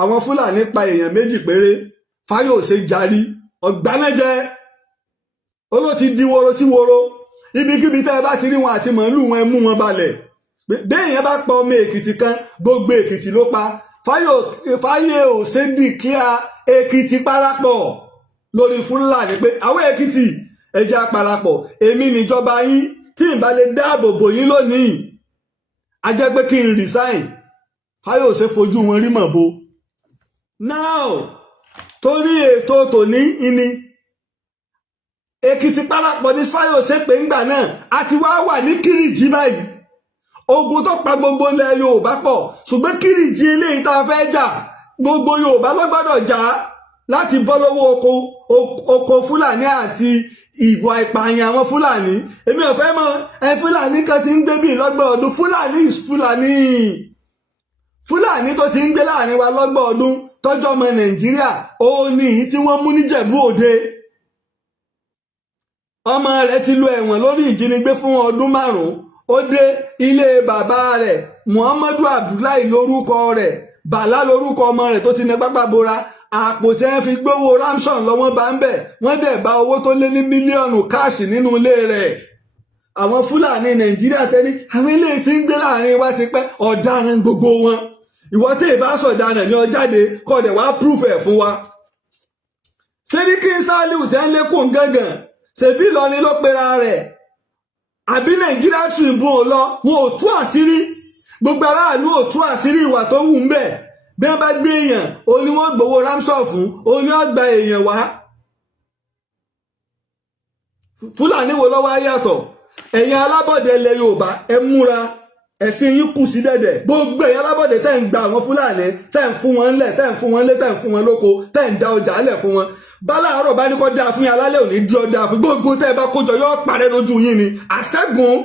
àwọn Fúlàní pa èèyàn méjì péré Fáyọ̀ṣe jarí ọ̀gbánẹ́jẹ olóti di woro sí woro ibikíbi tẹ́ ẹ bá ti rí wọn àti màálù wọn ẹ mú wọn balẹ̀ béèyàn bá pa ọmọ Èkìtì kan gbogbo Èkìtì ló pa Fáyọ̀ṣe dìkíà Èkìtì parapọ̀ lórí Fúlàní pé àwọn Èkìtì ẹja parapọ̀ èmi níjọba yín tí n bá lè dáàbò bò yín lónìí a jẹ́ pé kí n resign Fáyọ̀ṣe fojú wọn rí mọ̀ bo now torí ètò tòní ìní Èkìtì parapọ̀ ní Fáyọ̀ṣe pé ńgbà náà a ti wá wà ní Kírìjí báyìí ogun tó pa gbogbo ilẹ̀ Yorùbá pọ̀ ṣùgbọ́n Kírìjí eléyìí tá a fẹ́ jà gbogbo Yorùbá ló gbọ́dọ̀ jà láti bọ́ lọ́wọ́ oko Fúlàní àti ìwà ìpààyàn àwọn Fúlàní èmi ò fẹ́ mọ̀ Fúlàní kan ti ń gbé bí lọ́gbọ̀n ọdún Fúlàní tó ti ń gbé láàrin wa lọ́gbọ̀n ọdún tọ́jọ́ ọmọ Nàìjíríà ó ní èyí tí wọ́n mú níjẹ̀bú Òde ọmọ rẹ̀ ti lo ẹ̀wọ̀n lórí ìjínigbé fún ọdún 5 ó dé ilé bàbá rẹ̀ Muhammadu Abdullahi lórúkọ rẹ̀ Bàlá lórúkọ ọmọ rẹ̀ tó ti ní pápá bora àpò tí wọ́n fi gbówó ransom lọ́wọ́ bá ń bẹ̀ wọ́n dẹ̀ bá owó tó lé ní mílíọ̀nù káàṣì nínú ilé rẹ̀ àwọn Fúlàní Nàìjíríà tẹ́lẹ̀ àwọn ilé tí ń gbé láàrin wa ti pẹ́ ọ̀daràn gbogbo wọn ìwọ tí ìbá sọ̀daràn ní ọjáde kọ́ dẹ̀ wá proof ẹ̀ fún wa Sẹ́ríkì Sálíù tí ń lékún gángan ṣèbí Ìlọrin ló pera rẹ̀ àbí Nàìjíríà Tribune lọ wọn ò tú àṣírí gbogbo aráàlú ò tú àṣírí ìwà tó wù ń bẹ̀ bí wọ́n bá gbé èèyàn òun ni wọ́n gbowó ransom fún òun ni wọ́n gba èèyàn wá Fúlàní wo lọ́wọ́ yàtọ̀ ẹ̀yin alábọ̀dé ilẹ̀ Yorùbá ẹ múra ẹ̀sìn yín kù sí dẹ̀dẹ̀ gbogbo ẹ̀yin alábọ̀dé tẹ́ ń gba àwọn Fúlàní tẹ́ ń fún wọn lẹ̀ tẹ́ ń fún wọn lé tẹ́ ń fún wọn lóko tẹ́ ń da ọjà lẹ̀ fún wọn báláàárọ̀ bá ní kó dáa fún yín alálẹ̀ òní di ọjà fún gbogbo tẹ́ ẹ bá kójọ yóò parẹ́ lójú yín ni àṣẹ́gun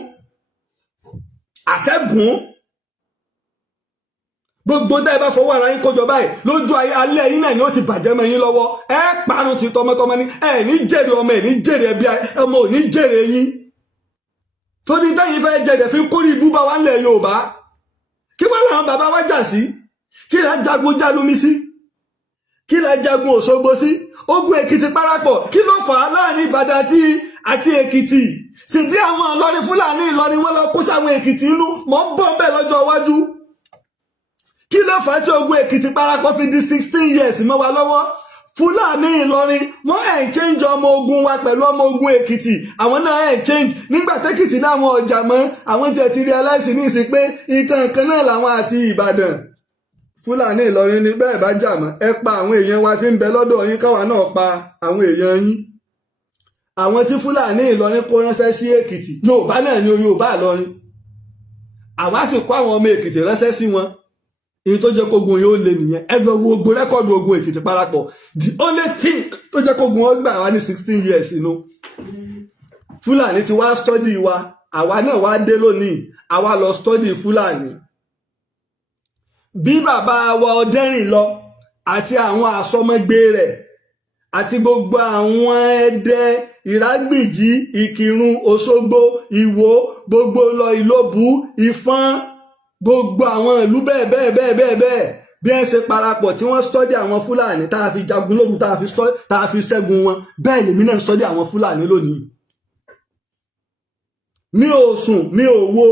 gbogbo tẹ́ ẹ bá fọwọ́ ara yín kójọ báyìí lójú ayé alẹ́ yín náà ni ó ti bàjẹ́ mọ́ yín lọ́wọ́ ẹ parun ti tọmọtọmọ ní ẹ ní jèrè ọmọ ẹ ní jèrè ẹbí ọmọ ò ní jèrè yín torí tẹ́yìn fẹ́ jẹ̀dẹ̀ fi kórì ibú bá wa ńlẹ̀ Yorùbá kí wọ́n làwọn bàbá wa jà sí kí là jagun Jálúmi sí kí là jagun Òṣogbo sí ogun Èkìtì parapọ̀ kí ló fà á láàrin Ìbàdàn àti Èkìtì sì bí àwọn Ìlọrin Fúlàní Ìlọrin wọn lọ kó sáwọn Èkìtì inú mọ́ bọ́ bẹ́ẹ̀ lọ́jọ́ iwájú kí ló fà á tí ogun Èkìtì parapọ̀ fi di 16 years mọ́ wa lọ́wọ́ Fúlàní Ìlọrin wọ́n exchange ọmọ ogun wa pẹ̀lú ọmọ ogun Èkìtì àwọn náà exchange nígbà tẹ́kìtì láwọn ọjà mọ́ àwọn tí ẹ ti realize ní ìsìn pé nǹkan náà làwọn àti Ìbàdàn Fúlàní Ìlọrin ní bẹ́ẹ̀ bá jà mọ́ ẹ pa àwọn èèyàn wa tí ń bẹ lọ́dọ̀ yín káwa náà pa àwọn èèyàn yín àwọn tí Fúlàní Ìlọrin kó ránṣẹ́ sí Èkìtì Yorùbá náà ni Yorùbá Ìlọrin àwa sì kó àwọn ọmọ Èkìtì ránṣẹ́ sí wọn èyí tó jẹ́ kógun yóò lé nìyẹn ẹ lọ wo ogun rẹ́kọ̀dù ogun Èkìtì parapọ̀ the only thing tó jẹ́ kógun ó gbà wá ní 16 years inú Fúlàní ti wá study wa àwa náà wá dé lónìí àwa lọ study Fúlàní bí bàbá wa Ọdẹ́rìnlọ àti àwọn àsọmọgbé rẹ̀ àti gbogbo àwọn Ẹdẹ Ìrágbìjí Ìkìrun Òṣogbo Ìwó gbogbo lọ Ìlóbù Ìfọ̀n gbogbo àwọn ìlú bẹ́ẹ̀ bí ẹ ṣe parapọ̀ tí wọ́n study àwọn Fúlàní tá a fi jagun lógun tá a fi ṣẹ́gun wọn bẹ́ẹ̀ lèmi náà study àwọn Fúlàní lónìí mi ò sùn mi ò wo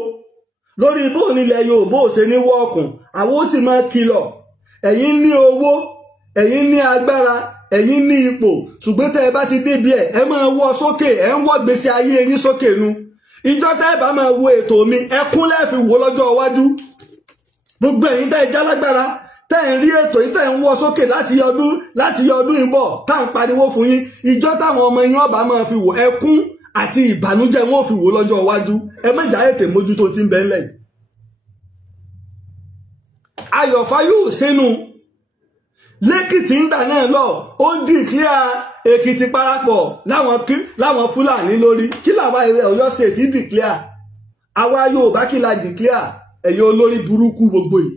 lórí bó nílẹ̀ Yorùbá ò ṣe ní wọ́ọ̀kùn àwọn ó sì máa kìlọ̀ ẹ̀yin ní owó ẹ̀yin ní agbára ẹ̀yin ní ipò ṣùgbọ́n tẹ́ ẹ bá ti débi ẹ máa wọ́ sókè ẹ ń wọ́ gbèsè ayé yín sókè nu ìjọ tẹ́ ẹ bá máa wo ètò mi ẹkún lẹ́ẹ̀fi wò lọ́jọ́ iwájú gbogbo ẹ̀yin tẹ́ ẹ jálágbára tẹ́ ẹ ń rí ètò yìí tẹ́ ẹ ń wọ́ sókè láti yọ ọdún ìbọ̀ tá à ń pariwo fún yín ìjọ táwọn ọmọ yín ọba máa fi wò ẹkún àti ìbànújẹ́ wọn ò fi wò lọ́jọ́ iwájú ẹ má jà ètè mójútó tí ń bẹ ńlẹ̀ Ayọ̀ Fáyọ̀ṣe lẹ́kìtì ń gbà náà lọ ó declare Èkìtì parapọ̀ láwọn Fúlàní lórí kí làwa Ọ̀yọ́ state declare àwa Yorùbá kí la declare ẹ̀yin olórí burúkú gbogbo yìí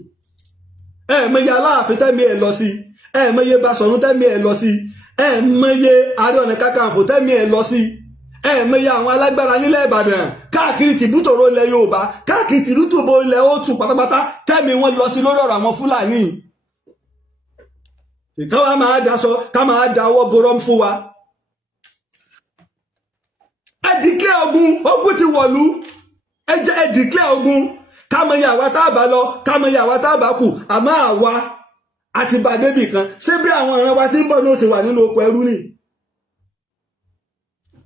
ẹ̀ẹ̀mẹyẹ Aláàfin tẹ́mi ẹ̀ lọ sí ẹ̀ẹ̀mẹyẹ Basọ̀rún tẹ́mi ẹ̀ lọ sí ẹ̀ẹ̀mẹyẹ Ààrẹ Ọ̀nà Kakanfò tẹ́mi ẹ̀ lọ sí ẹ̀ẹ̀mẹyẹ àwọn alágbára nílẹ̀ Ìbàdàn káàkiri tìbútòrò ilẹ̀ Yorùbá káàkiri tìbútòrò ilẹ̀ Òtù pátápátá tẹ́mi wọn lọ sí lórí ọ̀rọ̀ àwọn Fúlàní káwa máa daṣọ ká máa dáwọ́ borọ́ fún wa. ẹ dìklẹ́ ogun ti wọ̀lú ẹ dìklẹ́ ogun ká mọ iye àwa tá a bá lọ ká mọ iye àwa tá a bá kù àmọ́ àwa àti bá débì kan ṣé bí àwọn ọ̀ràn wa ti ń bọ̀ ní òsè wà nínú oko ẹrú ni.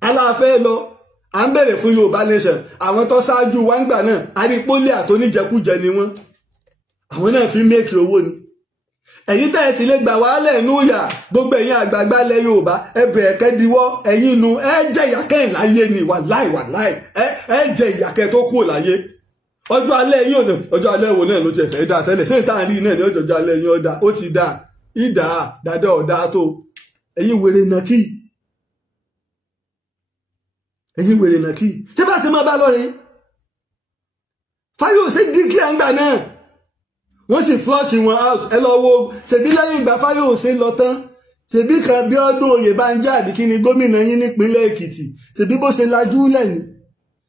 aláàfẹ́ lọ à ń bèrè fún Yorùbá nation àwọn tó ṣáájú wa ń gbà náà arípólé àtòníjẹkújẹ ni wọ́n àwọn náà fi méèkì owó ni. ẹ̀yin tẹ́ ẹ sì lè gbà wàhálẹ̀ inú ìyà gbogbo ẹ̀yin àgbààgbà ilẹ̀ Yorùbá ẹ bẹ̀rẹ̀ kẹ́díwọ́ ẹ̀yin inú ẹ jẹ ìyàkẹ́ láyé ni wàláì ẹ jẹ ìyàkẹ́ tó kúrò láyé. ọjọ́ alẹ́ yín ọ̀nà ọjọ́ alẹ́ wo náà ló ti fẹ́ dá tẹ́lẹ̀ sí ìtàn rí náà ní ọjọ́ alẹ́ yín ọ̀dà ó ti dá ìdá dáadáa ọ̀dà tó ẹ̀yin wèrè nàkí ṣé bá ṣe máa bá lọ́rin Fáyọ̀sé dígí àǹgbà náà wọ́n sì flush wọn out ẹ lọ wo ṣèbí lẹ́yìn ìgbà Fáyọ̀sé lọ tán ṣèbí kan bí ọdún Oyèbánjí àbí kí ni gómìnà yín nípínlẹ̀ Èkìtì ṣèbí bó ṣe lajú lẹ́ni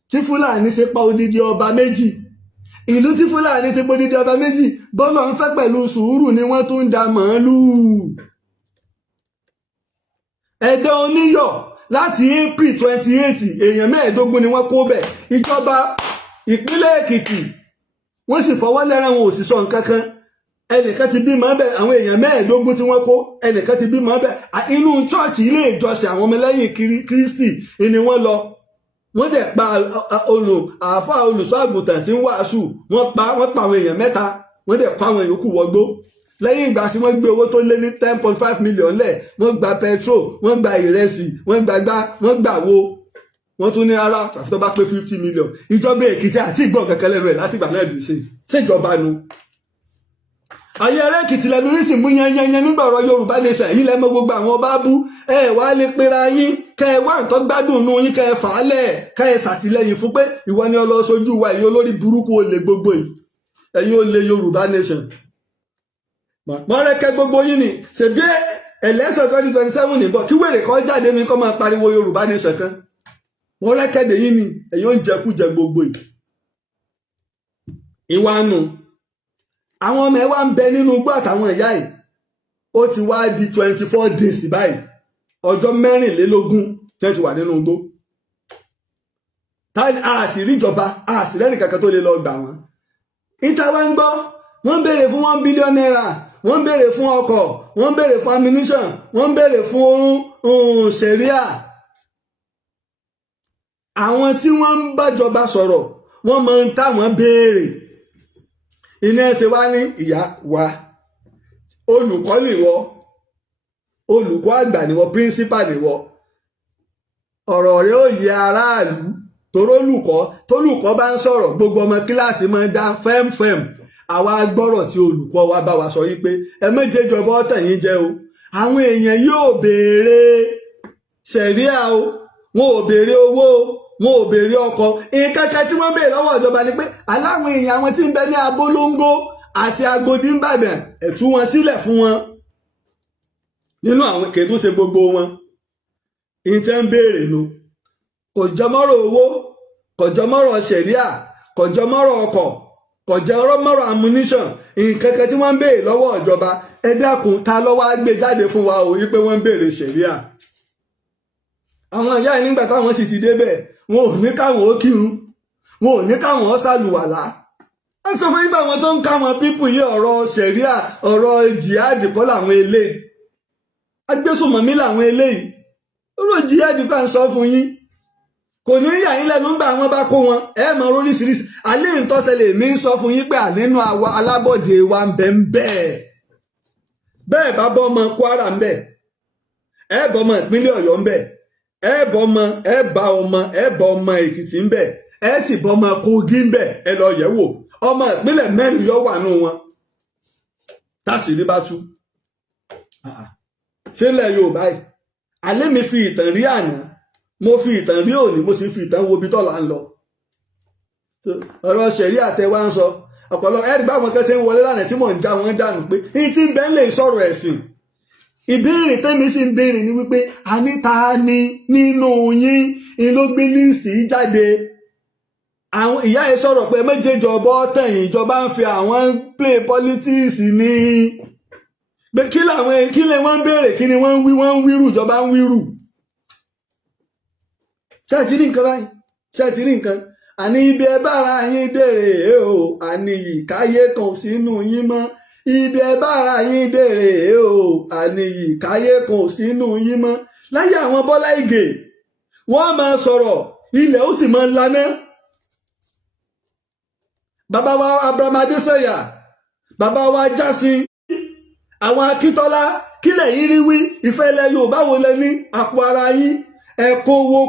tí Fúlàní ṣe pa odidi ọba méjì ìlú tí Fúlàní ti podidi ọba méjì bọ́lọ̀ ń fẹ́ pẹ̀lú sùúrù ni wọ́n tún da màálùú. Ẹ̀dẹ́ Oníyọ̀ láti April 28 èèyàn 15 ni wọ́n kó bẹ̀ ìjọba ìpínlẹ̀ Èkìtì wọ́n sì fọwọ́ lẹ́rán wọn ò sì sọ nǹkan kan ẹnìkan ti bímọ bẹ́ẹ̀ àwọn èèyàn 15 tí wọ́n kó ẹnìkan ti bímọ bẹ́ẹ̀ inú chọ́ọ̀chì ilé ìjọsìn àwọn ọmọlẹ́yìn Kristi ni wọ́n lọ wọ́n dẹ̀ pa àáfàá olùṣọ́ àgùntàn tí ń wàásù wọ́n pa àwọn èèyàn 3 wọ́n dẹ̀ kó àwọn yòókù wọgbó lẹ́yìn ìgbà tí wọ́n gbé owó tó lé ní 10.5 million lẹ̀ wọ́n gba petrol wọ́n gba ìrẹsì wọ́n gba gbá wọ́n gbà wo wọ́n tún ní rárá àfi tó bá pé 50 million ìjọba Èkìtì àti ìgbọ̀n kankan lẹ́nu ẹ̀ láti ìgbà náà dì í ṣèjọba nu. ayé ẹrẹ́ Èkìtì lẹ́nu yìí sì mú yanyanyan nígbà ọ̀rọ̀ Yorùbá nation yìí lẹ́mọ gbogbo àwọn ọba bú ẹ wá lè pera yín kẹ ẹ wá nǹkan gbádùn nù yín kẹ ẹ fà á lẹ̀ kẹ ẹ ṣàtìlẹ́yìn fún pé ìwọ ni ọlọ́sọjú wa ẹ̀yin olórí burúkú olè gbogbo yìí ẹ̀yin olè Yorùbá nation. mọ́rẹ́kẹ́ gbogbo yín ni ṣèbí ẹlẹ́sẹ̀ 2027 nìbọ̀ kí wèrè kan jáde ní kọ́ máa pariwo Yorùbá nation kan mọ́rẹ́kẹ́ dè yín ni ẹ̀yin ó ń jẹkújẹ gbogbo yìí. ìwà nù àwọn ọmọ ẹ wá ń bẹ nínú igbó àtàwọn ìyá yìí ó ti wá di 24 days báyìí ọjọ́ 24 tí wọ́n ti wà nínú igbó a sì rí ìjọba a sì lẹ́nì kankan tó lè lọ gbà wọ́n. ìta wa ń gbọ́ wọ́n ń béèrè fún 1 billion naira wọ́n ń béèrè fún ọkọ̀ wọ́n ń béèrè fún ammunition wọ́n ń béèrè fún sẹ̀ríà. àwọn tí wọ́n ń bájọba sọ̀rọ̀ wọ́n máa ń táwọn béèrè iná ẹsẹ̀ wá ní ìyá wa olùkọ́ nìwọ olùkọ́ àgbà nìwọ principal nìwọ ọ̀rọ̀ rẹ̀ ó yẹ aráàlú tólùkọ́ bá ń sọ̀rọ̀ gbogbo ọmọ kíláàsì máa ń dá fẹ́mfẹ́m àwa gbọ́rọ̀ tí olùkọ́ wa bá wa sọ yí pé ẹ méje jọba ọ̀tàn yín jẹ́ o àwọn èèyàn yóò béèrè ṣẹ̀ríà o wọn ò béèrè owó o wọn ò béèrè ọkọ̀ ìkẹ́kẹ́ tí wọ́n béèrè lọ́wọ́ ìjọba ni pé aláwọn èèyàn àwọn tí ń bẹ ní Abolongo àti Agodi Ìbàdàn ẹ tú wọn sílẹ̀ fún wọn nínú àwọn kètù ṣe gbogbo wọn ìtẹ́ ń béèrè nu kò jọmọ́rọ̀ owó kò jọmọ́rọ̀ ṣẹ̀ríà kò jọmọ́rọ̀ ọkọ̀ kò jọmọ́rọ̀ ammunition ìkẹ́kẹ́ tí wọ́n ń béèrè lọ́wọ́ ìjọba ẹ dákun ta lọ́wọ́ á gbé jáde fún wa o wípé wọ́n ń béèrè ṣẹ̀ríà. àwọn ìyá ẹ̀ nígbà táwọn sì ti débẹ̀ wọn ò ní káwọn ó kírun wọn ò ní káwọn ó ṣàlùwàlá ẹ sọ fún yípa àwọn tó ń káwọn pípù yìí ọ̀rọ̀ ṣẹ̀ríà ọ̀rọ̀ jihad kọ́ làwọn eléyìí agbésùnmọ̀mí làwọn eléyìí ọ̀rọ̀ jihad bá ń sọ fún yín kò ní yà yín lẹ́nu ńgbà wọn bá kó wọn ẹ mọ oríṣiríṣi alẹ́ ìtọ́sẹ̀lẹ̀ mi ń sọ fún yín pé ànínú àwa alábọ̀dé wa ń bẹ ń bẹ́ẹ̀ bẹ́ẹ̀ bá bọ́ ọmọ Kwara ń bẹ ẹ bọ́ ọmọ ìpínlẹ̀ Ọ̀yọ́ ń bẹ ẹ bọ́ ọmọ Èkìtì ń bẹ ẹ sì bọ́ ọmọ Kogi ń bẹ ẹ lọ yẹ̀ wò ọmọ ìpínlẹ̀ 4 yọ wà nù wọn tásìrí bá tú sílẹ̀ Yorùbá yìí alẹ́ mi fi ìtàn rí àná mo fi ìtàn rí òní mo sì fi ìtàn wo ibi tọ́lá ń lọ ọ̀rọ̀ ṣẹ̀rí àtẹwà ń sọ ọ̀pọ̀lọpọ̀ ẹ̀rí báwọn kan ṣe ń wọlé lánàá tí mò ń já wọn dànù pé ní tí ń bẹ́ẹ̀ lè sọ̀rọ̀ ẹ̀sìn ìbéèrè tẹ́mi sì ń béèrè ni wípé a ní ta ni nínú yín in ló gbé líìsì jáde àwọn ìyá ẹ sọ̀rọ̀ pé méjèèjì ọbọ̀ tẹ̀yìn ìjọba ń fi àwọn play politics ní pé kí lè wọ́n béèrè kí ni wọ́n ń wírù ìjọba ń wírù. ṣé ti rí nǹkan báyìí ṣé ti rí nǹkan àní ibi ẹ bára yín dèrè o àní ìkáyé kan sínú yín mọ́ ibi ẹ bára yín dèrè o àní ìkáyé kan sínú yín mọ́. láyé àwọn Bọ́lá Ìgè wọ́n máa sọ̀rọ̀ ilẹ̀ ó sì máa laná. bàbá wa Abraham Adésanya bàbá wa Jásìn àwọn Akíntọ́lá kílẹ̀ yín rí wí ìfẹ́ ilẹ̀ Yorùbá wo lẹ ní àpò ara yín ẹ kówó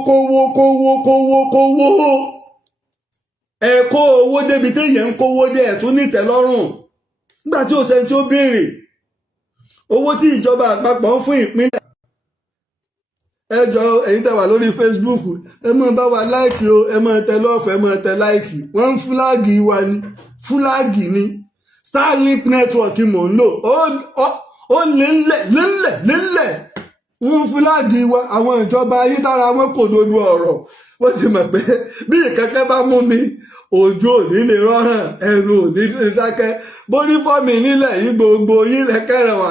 ẹ kó owó débi téèyàn ń kówó dé ẹ̀ tún nítẹ́lọ́rùn nígbà tí ó sẹ́ni tí ó béèrè owó tí ìjọba àpapọ̀ ń fún ìpínlẹ̀. ẹ jọ̀ọ́ ẹ̀yin tẹ́ wà lórí Facebook ẹ máa bá wa láìkì o ẹ máa tẹ lọ́ọ̀fẹ́ ẹ máa tẹ láìkì wọ́n ń fúláàgì wa ni fúláàgì ni Starlink network mò ń lò ó lélẹ̀ wọ́n fúláàgì wa àwọn ìjọba ayé tára wọn kò dodo ọ̀rọ̀ wọ́n ti mọ̀ pé bí ìkẹ́kẹ́ bá mú mi ojú ò ní lè rọ́ràn ẹnu ò ní lè dákẹ́ bórí fọ́ọ̀mì nílẹ̀ yìí gbogbo yín lẹ kẹrẹ̀wọ̀n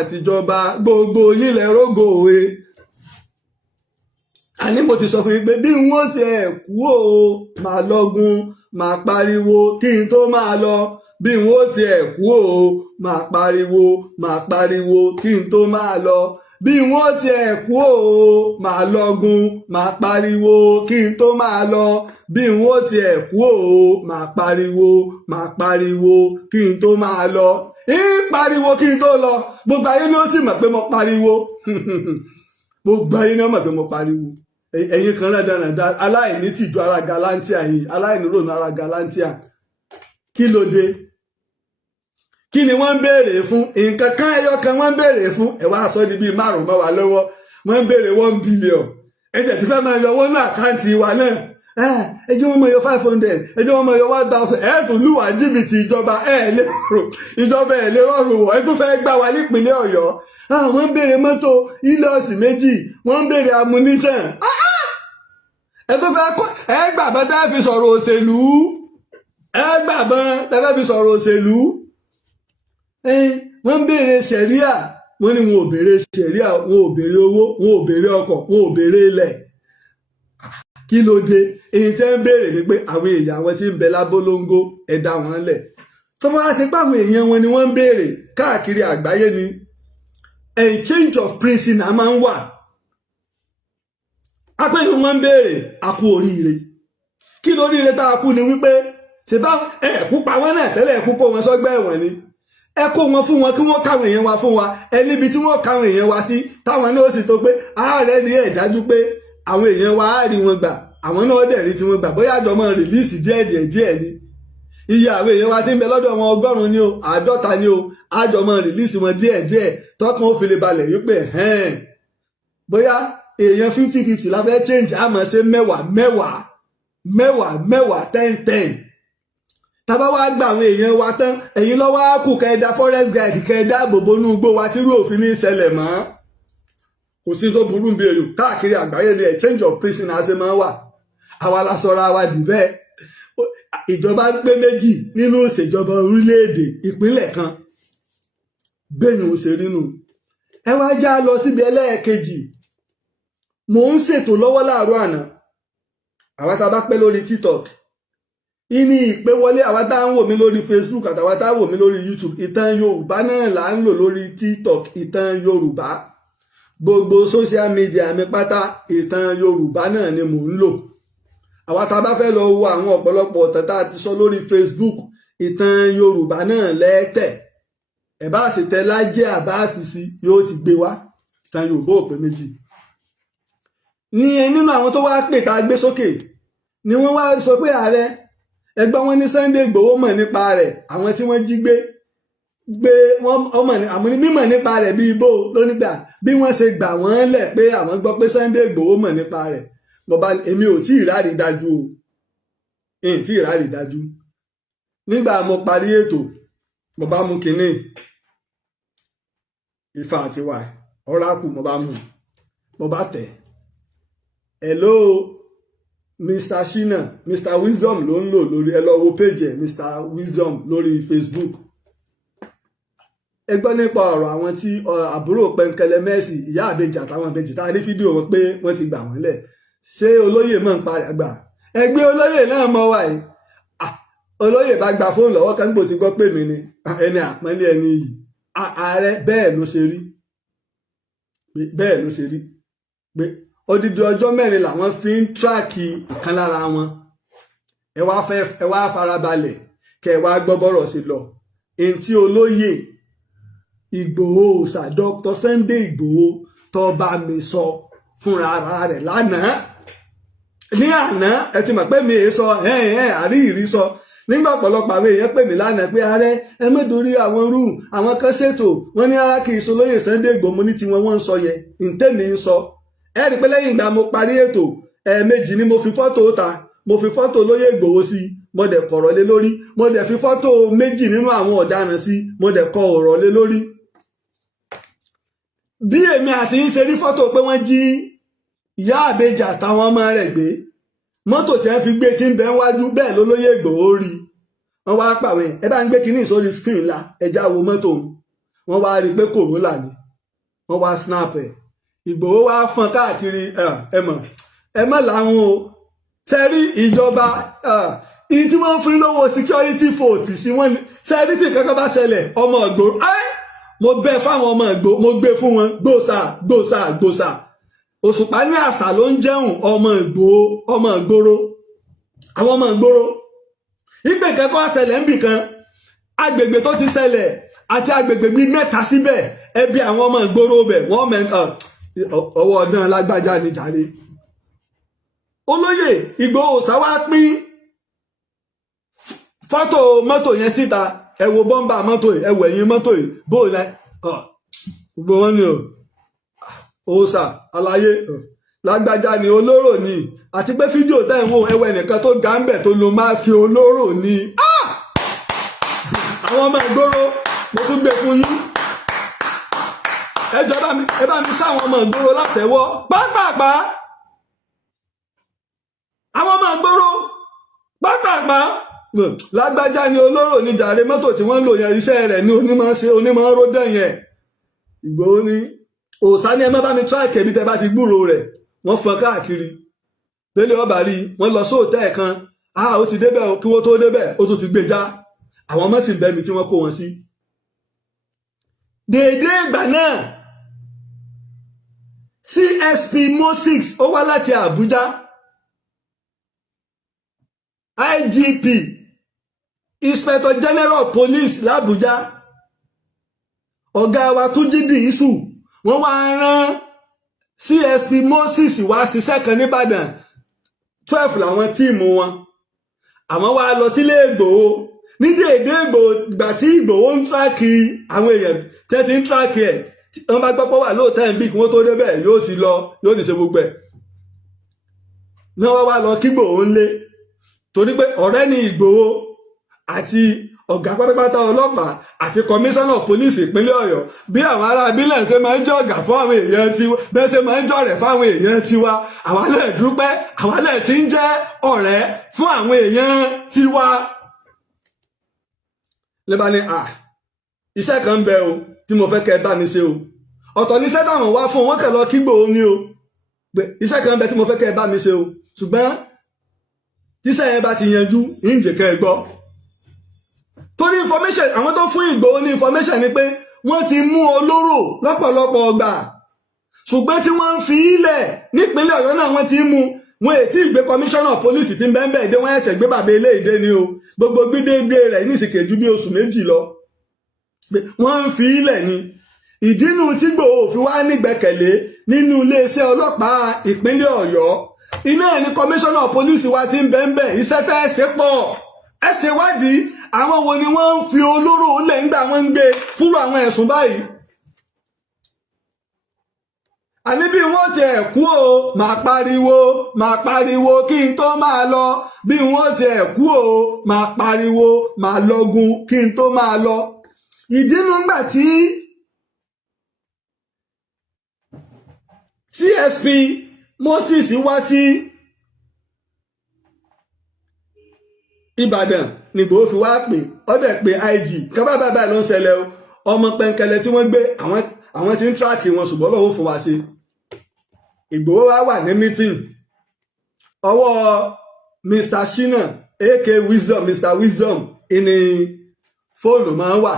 àtijọba gbogbo yín lẹ rógò òwe. àní mo ti sọ fún yín pé bí wọ́n ti ẹ̀ kú o máa lọ́gun máa pariwo kí n tó máa lọ bí wọ́n ti ẹ̀ kú o máa pariwo kí n tó máa lọ bí wọ́n ti ẹ̀ kú o máa lọ́gun máa pariwo kí n tó máa lọ bí wọ́n ti ẹ̀ kú o máa pariwo kí n tó máa lọ pariwo kí n tó lọ gbogbo ayé ni ó sì mọ̀ pé mo pariwo gbogbo ayé ni ó mọ̀ pé mo pariwo ẹ̀yin kan náà dáná aláìní tìjú ara galantia yìí aláìní rònú ara galantia kí ló dé kí ni wọ́n ń béèrè fún nǹkan kan ẹyọ kan wọ́n ń béèrè fún ẹ wá sọ di bíi 5 mọ́ wa lọ́wọ́ wọ́n ń béèrè 1 billion ẹ̀jẹ̀ tí fẹ́ máa yọ owó náà àkáǹtì wa náà ẹ jẹ́ wọ́n máa yọ 500 ẹ jẹ́ wọ́n máa yọ 1000 ẹ̀ tún lùwà jìbìtì ìjọba ìjọba ẹ̀ lè rọrùn wọ̀ ẹ tún fẹ́ gbà wá nípínlẹ̀ Ọ̀yọ́ wọ́n ń béèrè mọ́tò ilọ̀ọ̀sì 2 wọ́n ń béèrè ammunition ẹ tún fẹ́ kọ́ ẹ gbàgbọ́n tẹ́ fi sọ̀rọ̀ òṣèlú ẹ gbàgbọ́n tẹ́ fi sọ̀rọ̀ òṣèlú wọ́n ń béèrè sẹ̀ríà wọ́n ní wọn ò béèrè sẹ̀ríà wọn ò béèrè owó wọn ò béèrè ọkọ̀ wọn ò béèrè ilẹ̀ kí ló dé èyí tẹ́ ń béèrè ni pé àwọn èèyàn àwọn tí ń bẹ lábólóńgó ẹ dá wọn lẹ̀ tó bá wá sí pé àwọn èèyàn wọn ni wọ́n ń béèrè káàkiri àgbáyé ni change of prisoner máa ń wà apẹ́yìn wọn ń béèrè àkú oríire kí lóríire tá a kú ni wípé ṣèbá ẹ̀kú pa wọ́n náà tẹ́lẹ̀ ẹ̀kú kó wọn sọ́gbà ẹ̀wọ̀n ni ẹ kó wọn fún wọn kí wọ́n káwọn èèyàn wa fún wa ẹ níbi tí wọ́n káwọn èèyàn wa sí táwọn náà sì tó pé ààrẹ rí ẹ̀ dájú pé àwọn èèyàn wa á rí wọn gbà àwọn náà dẹ̀ rí tí wọ́n gbà bóyá àjọ máa rìlíìsì díẹ̀ ni iye àwọn èèyàn wa ti ń bẹ lọ́dọ̀ wọn 100 ni o 50 ni o àjọ máa rìlíìsì wọn díẹ̀ tọkàn ó fi lè balẹ̀ wípé bóyá èèyàn 50-50 la fẹ́ change àmọ́ ṣe 10 tàbá wá gba àwọn èèyàn wa tán ẹ̀yin lọ́wọ́ á kù kẹ́ẹ̀dá forest guide kẹ́ẹ̀dá àbòbò inú igbó wa tí irú òfin ní ìṣẹ̀lẹ̀ mọ́ kò sí tó burú bí èyí káàkiri àgbáyé ni exchange of prisoners ṣe máa wà àwa la sọra wa dì bẹ́ẹ̀ ìjọba gbé méjì nínú ìṣèjọba orílẹ̀-èdè ìpínlẹ̀ kan gbẹ̀yìn òṣèré nù ẹ wá já lọ síbi ẹlẹ́ẹ̀kejì mò ń ṣètò lọ́wọ́ láàárọ̀ àná àwa tá a bá pẹ́ lórí TikTok ìní ìpè wọlé àwa tá à ń wò mí lórí Facebook àtàwa tá à ń wò mí lórí YouTube ìtàn Yorùbá náà là ń lò lórí TikTok ìtàn Yorùbá gbogbo social media mi pátá ìtàn Yorùbá náà ni mò ń lò àwa tá a bá fẹ́ lọ wo àwọn ọ̀pọ̀lọpọ̀ ọ̀tàn tá a ti sọ lórí Facebook ìtàn Yorùbá náà lẹ́tẹ̀ ẹ̀ bá sì tẹ Lájẹ́ Àbáàsì sí yóò ti gbé wá ìtàn Yorùbá ò pé méjì ní nínú àwọn tó wá pè tá a gbé sókè ni wọ́n wá sọ pé ààrẹ ẹgbẹ́ wọn ní Sunday Igboho mọ̀ nípa rẹ̀ àwọn tí wọ́n jí gbé àwọn mímọ̀ nípa rẹ̀ bí ibo lónígbà bí wọ́n ṣe gbà wọ́n lẹ̀ pé àwọn gbọ́ pé Sunday Igboho mọ̀ nípa rẹ̀ èmi ò tí ì rárí dájú nígbà mo parí ètò mo bá mú kinní Ifá àti wà ọ̀rákù mo bá tẹ̀ hello Mr. Shina Mr. Wisdom ló ń lò lórí ẹ lọ wo page ẹ Mr. Wisdom lórí Facebook ẹ gbọ́ nípa ọ̀rọ̀ àwọn tí àbúrò pẹ̀ǹkẹ̀lẹ̀ mẹ́sì ìyá àbejì àtàwọn àbejì tá a ní fídíò wọn pé wọ́n ti gbà wọ́n lẹ̀ ṣé olóyè mọ̀ ń parẹ́ gbà ẹgbẹ́ olóyè náà mọ́ wáyé olóyè bá gba fóònù lọ́wọ́ kan gbò tí gbọ́ pè mí ni ẹni àpọ́nlé ẹni yìí ààrẹ bẹ́ẹ̀ ló ṣe rí pé odidi ọjọ́ mẹ́rin làwọn fi ń tíráàkì ìkan lára wọn ẹ wá farabalẹ̀ kẹ wá gbọ́ bọ́rọ̀ sí lọ èyí tí olóyè Ìgbòho ṣà Dr. Sunday Ìgbòho tó bá mi sọ fúnra ara rẹ̀ lánàá ní àná ẹ ti mọ̀ pé mi èé sọ àríyìrí sọ nígbà ọ̀pọ̀lọpọ̀ àwọn èèyàn pè mí lánàá pé ààrẹ ẹ mẹ́dórí àwọn rú àwọn kan ṣètò wọn ní rárá kì í sọ olóyè Sunday Ìgbòho mo ní tiwọn wọ́n ń sọ yẹn ntẹ́mi ń sọ ẹ rí i pé lẹ́yìn ìgbà mo parí ètò ẹ̀ẹ̀mejì ni mo fi fọ́tò ta mo fi fọ́tò olóyè Ìgbòho sí mo dẹ̀ kọ̀rọ̀ lé lórí mo dẹ̀ fi fọ́tò méjì nínú àwọn ọ̀daràn sí mo dẹ̀ kọ ọ̀rọ̀ lé lórí. bí èmi àti ń ṣe rí fọ́tò pé wọ́n jí ìyá àbejì àtàwọn ọmọ rẹ̀ gbé mọ́tò tí wọ́n fi gbé tí ń bẹ wájú bẹ́ẹ̀ lólóyè Ìgbòho rí wọ́n wá pàwẹ́ ẹ bá ń gbé kinní sórí screen la ẹja wo mọ́tò wọ́n wá rí i pé Corolla ni wọ́n wá snap ẹ̀ Ìgbòho wá fọ́n káàkiri ẹ mọ̀ làwọn o sẹ́rí ìjọba ìyí tí wọ́n ń fún lówó security vote sí wọ́n sẹ́rí tí kankan bá ṣẹlẹ̀ ọmọ ìgboro mo bẹ fáwọn ọmọ ìgboro mo gbé fún wọn gbòòsà Òṣùpá ní àṣà ló ń jẹun ọmọ ìgboro àwọn ọmọ ìgboro ìgbè kẹ́kọ̀ọ́ ṣẹlẹ̀ ń bì kan agbègbè tó ti ṣẹlẹ̀ àti agbègbè bíi mẹ́ta síbẹ̀ ẹbí àwọn ọmọ ìgboro bẹ̀ wọ́n mẹ́ta ọwọ́ ọdún alágbájá ni jàre olóyè Ìgbòho ṣá wá pín fọ́tò mọ́tò yẹn síta ẹ wo bọ́mbà mọ́tò yìí ẹ wo ẹ̀yìn mọ́tò yìí bóòlù gbogbo wọn ni òòṣà àlàyé lágbájá ni olóró ni àti pé fídíò tẹ́ ń wò ẹwọ ẹnìkan tó ga ń bẹ̀ tó lo máàsì olóró ni àwọn ọmọ ìgboro mo tún gbé fún yín ẹjọ́ ẹ bá mi sáwọn ọmọ ìgboro látẹ̀wọ́ pápápá àwọn ọmọ ìgboro pápápá lágbájá ni olóró ni jàre mọ́tò tí wọ́n ń lò yẹn iṣẹ́ rẹ̀ ní onímọ̀ ródẹ̀ yẹn Ìgbòho ní òòṣà ni ẹ má bá mi tíráàkì ẹbí tẹ bá ti gbúrò rẹ̀ wọ́n fọ́n káàkiri délé ọba rí wọ́n lọ sóòtẹ́ kan ó ti débẹ̀ kí wọ́n tó débẹ̀ ó tún ti gbé já àwọn ọmọ sì ń bẹ́mi tí wọ́n kó wọn sí. déédéé ìgbà náà CSP Moses ó wá láti Àbújá IGP Inspector General Police l'Àbújá ọ̀gá wa Túnjí Dìísù wọ́n wá rán CSP Moses wá ṣiṣẹ́ kan nìbàdàn 12 làwọn tíìmù wọn àwọn wá lọ sílé Ìgbòho ní déédéé Ìgbòho ìgbà tí Ìgbòho ń tíráàkì àwọn èèyàn tẹ́ ti ń tíráàkì ẹ̀ wọ́n bá gbọ́pọ̀ wà lóòótọ́ ẹ̀ ń bí kí wọ́n tó débẹ̀ yóò ti ṣe gbogbo ẹ̀ náà wọ́n wá lọ kí Ìgbòho ń lé torí pé ọ̀rẹ́ ni Ìgbòho àti ọ̀gá pátápátá ọlọ́pàá àti kọmíṣánná pólíìsì ìpínlẹ̀ Ọ̀yọ́ bí àwọn ará abílẹ̀ ṣe máa ń jẹ́ ọ̀gá fún àwọn èèyàn tiwa bẹ́ẹ̀ ṣe máa ń jọ̀rẹ̀ fáwọn èèyàn tiwa àwa náà dúpẹ́ àwa náà ti ń jẹ́ ọ̀rẹ́ fún àwọn èèyàn tiwa. lẹ́bàá ni iṣẹ́ kan ń bẹ o tí mo fẹ́ kẹ́ ẹ bá mi ṣe o ọ̀tọ̀ ní iṣẹ́ táwọn wá fún wọn kẹ́ lọ kí Ìgbòho ní o iṣẹ́ kan ń bẹ tí mo fẹ́ kẹ́ ẹ bá mi ṣe o ṣùgbọ́n tíṣẹ́ yẹn bá ti yanjú ìǹjẹ́ kẹ́ ẹ gbọ́ torí information àwọn tó fún Ìgbòho ní information ni pé wọ́n ti mú olóró lọ́pọ̀lọpọ̀ ọgbà ṣùgbọ́n tí wọ́n ń fi ilẹ̀ nípínlẹ̀ Ọ̀yọ́ náà wọ́n ti mú wọn ètí ìgbé kọmíṣánná pólíìsì tí ń bẹ́ẹ̀ bẹ́ẹ̀ dé wọ́n ẹ̀sẹ̀ gbé bàbá ilé ìdé ni o gbogbo gbígbé rẹ̀ ní ìsìnkèjú bí oṣù méjì lọ wọ́n ń fi ilẹ̀ ni ìdínú tí Ìgbòho fi wá nígbẹ́kẹ̀lé nínú iléeṣẹ́ ọlọ́pàá ìpínlẹ̀ Ọ̀yọ́ iná ẹ̀ ní kọmíṣánná pólíìsì wa ti ń bẹ́ẹ̀ bẹ́ẹ̀ iṣẹ́ tẹ́ ẹ̀ ṣe pọ̀ ẹ̀ ṣe wádìí àwọn wo ni wọ́n ń fi olóró lẹ̀ ńgbà wọ́n ń gbé fúrú àwọn ẹ̀sùn báyìí. àní bí wọ́n ti ẹ̀ kú o máa pariwo kí n tó máa lọ bí wọ́n ti ẹ̀ kú o máa pariwo máa lọ́gun kí n tó máa lọ. ìdínú ńgbà tí CSP Moses wá sí Ìbàdàn ní Ìgbòho fi wá pè ọdẹ pé IG kan báyìí ló ń ṣẹlẹ̀ o ọmọ pẹnkẹlẹ tí wọ́n gbé àwọn tí ń tíráàkì wọn ṣùgbọ́n lọ́wọ́ fún wa ṣe. Ìgbòho wà ní mítìn ọwọ́ Mr. Shina AK Wisdom Mr. Wisdom ìní fóònù máa ń wà.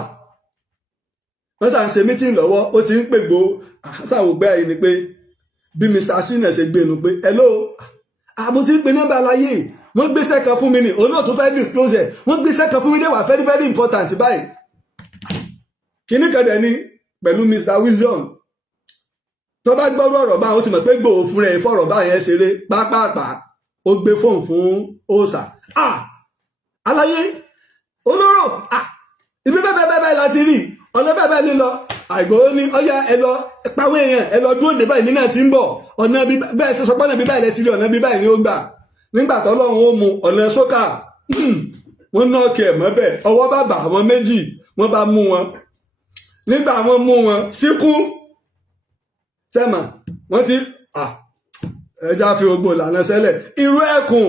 Wọ́n sàn ṣe mítìn lọ́wọ́ ó ti ń pègbò àṣàwògbé yìí ni pé bí Mr. Shina ṣe gbénu pé hello àmọ́ tí ń pe nọ́mbà láyé wọ́n gbéṣẹ́ kan fún mi ní òun náà tún fẹ́ disclose ẹ̀ wọ́n gbéṣẹ́ kan fún mi dé wà very very important báyìí. Kíní kan dẹ̀ ni pẹ̀lú Mr. Wisdom tó bá gbọ́rọ̀ ọ̀rọ̀ báyìí ó ti mọ̀ pé Ìgbòho fúnra ẹ̀ fọ̀rọ̀ báyìí yẹn ṣeré pápápá ó gbé fóònù fún òòsà aláyé olóró ibi bẹ́ẹ̀ láti rí ọ̀nà bẹ́ẹ̀ lílọ Ìgbòho ní ọ̀yá ẹ lọ pàwọn èèyàn ẹ lọ dúró dé báyìí nínú àti ń bọ̀ ọ̀nà bẹ́ẹ̀ ṣe sọpọ́nà bí báyìí lẹ ti rí ọ̀nà bí báyìí ni ó gbà nígbà tọ́lọ́run ó mu ọ̀nà sókà wọ́n náà kẹ̀ mọ́bẹ̀ ọwọ́ bàbà àwọn méjì wọ́n bá mú wọn nígbà wọ́n mú wọn síkú sẹ́mà wọ́n ti ẹja fi gbogbo ìlànà sẹ́lẹ̀ irú ẹkùn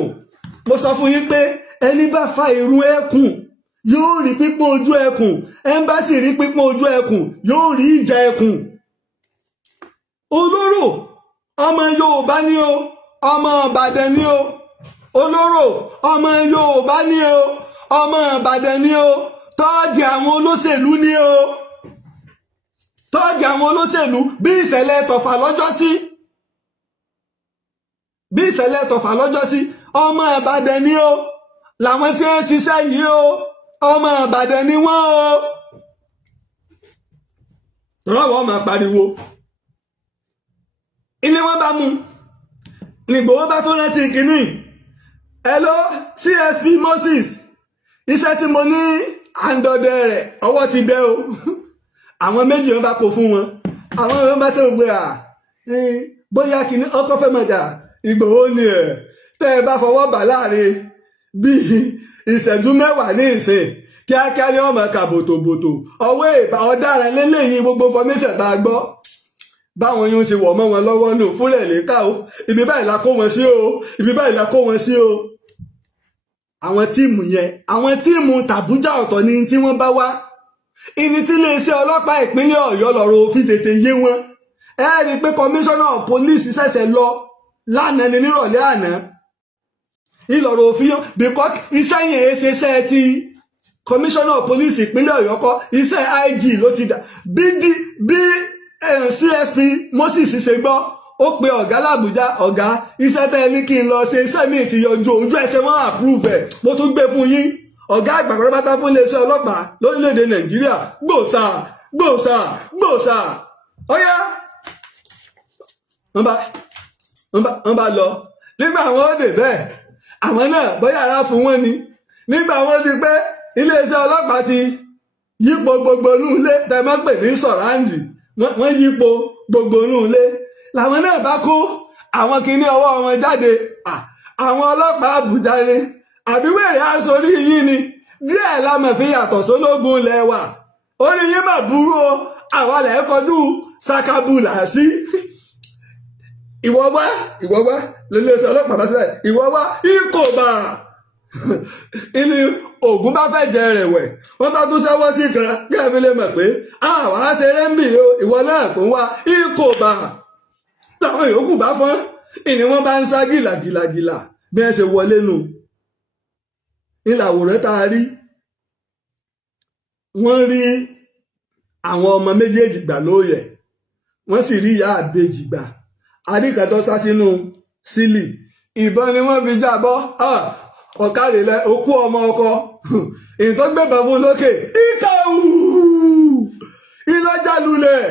mo sọ fún yín pé ẹni bá fa irú ẹkùn yóò rí pípọ́n ojú ẹkùn ẹmbásì rí pípọ́n ojú ẹkùn yóò rí ìjà ẹkùn. Olóró ọmọ Yorùbá ni o ọmọ Ìbàdàn ni o olóró ọmọ Yorùbá ni o ọmọ Ìbàdàn ni o tọ́ọ̀gì àwọn olóṣèlú ni o tọ́ọ̀gì àwọn olóṣèlú bí ìṣẹ̀lẹ̀ tọ̀fà lọ́jọ́ sí ọmọ Ìbàdàn ni o làwọn tí ń ṣiṣẹ́ yìí o ọmọ Ìbàdàn ni wọ́n o. rọ́wọ́ máa pariwo ilé wọn bá mú Ìgbòho bá tó rántí kínní hello CSP Moses iṣẹ́ tí mo ní àǹdọ̀dẹ rẹ̀ ọwọ́ ti dẹ o àwọn méjì wọn bá kó fún wọn àwọn wọn bá tó gbé bóyá kínní ọkọ fẹ́ mọ̀ dà Ìgbòho ni tẹ́ ẹ bá fọwọ́ bà láàrin bíi ìṣẹ́jú mẹ́wàá ní ìsìn kíákíá ní ọmọ ẹ̀ka bòtòbòtò ọwọ́ ìbá ọ̀daràn lélẹ́yìn gbogbo formation bá gbọ́ báwọn yóò ṣe wọ̀ mọ́ wọn lọ́wọ́ nù fúnlẹ̀ lẹ́ka o ibi báyìí la kó wọn sí o ibi báyìí la kó wọn sí o. àwọn tíìmù yẹn àwọn tíìmù tàbújá ọ̀tọ̀ ni tí wọ́n bá wá ìní tí iléeṣẹ́ ọlọ́pàá ìpínlẹ̀ Ọ̀yọ́ lọ́rọ̀ òfin tètè yé wọn ẹ rí i pé commissioner of police ṣẹ̀ṣẹ̀ lọ lánàá ní nírọ̀lẹ́ àná ìlọ̀rọ̀ òfin yọ because iṣẹ́ yẹn ṣe iṣẹ́ ti commissioner of police ìpínlẹ̀ Ọ̀yọ́ kọ́ iṣẹ́ IG ló ti dà bí CSP Moses ṣe gbọ́ ó pe ọ̀gá làbújá ọ̀gá iṣẹ́ tẹ́ ẹ ní kí n lọ ṣe iṣẹ́ mi ti yọjú ojú ẹsẹ̀ wọn approve ẹ̀ mo tún gbé fún yín ọ̀gá àgbà pátápátá fún iléeṣẹ́ ọlọ́pàá lórílẹ̀‐èdè Nàìjíríà gbòòsà ọ̀yá wọ́n bá lọ nígbà wọn ó dé bẹ́ẹ̀ àwọn náà bóyá ara fún wọn ni nígbà wọn di pé iléeṣẹ́ ọlọ́pàá ti yípo gbogbo inú ilé tẹmọ́ pè ní sọ̀ráǹdì wọ́n yípo gbogbo inú ilé làwọn náà bá kó àwọn kinní ọwọ́ wọn jáde àwọn ọlọ́pàá Àbújá ni àbíwèrè aṣorí yín ni díẹ̀ lámọ̀ fi yàtọ̀ sólógun ilẹ̀ wa orí yín mà burú o àwọn alẹ́ kọjú sakabula sí ìwọ wá lẹ́lẹ́sẹ̀ ọlọ́pàá bá sílẹ̀ ìwọ wá ikọ̀ bá ilé Ògún bá fẹ́ jẹ rẹ̀ wẹ̀ wọ́n bá tún sẹ́wọ́ sí kan kí ẹ fi lè mọ̀ pé àwọn aṣeré ń bì o ìwọ náà tó ń wá ikọ̀ bá táwọn yòókù bá fọ́n ìní wọ́n bá ń sá gìlàgìlàgìlà bí wọ́n ṣe wọlé nù ìlàwòrán tá a rí wọ́n rí àwọn ọmọ méjèèjì gbà lóòyẹ̀ wọ́n sì rí ìyá àbejì gbà àríkàtọ́ sá sínú sílì ìbọn ni wọ́n fi jábọ́ ọ̀kárẹ̀lẹ̀ okú ọmọ ọkọ ìtọ́ gbẹ̀bọ̀ fún lókè ìkàwù ìlọ́jà lulẹ̀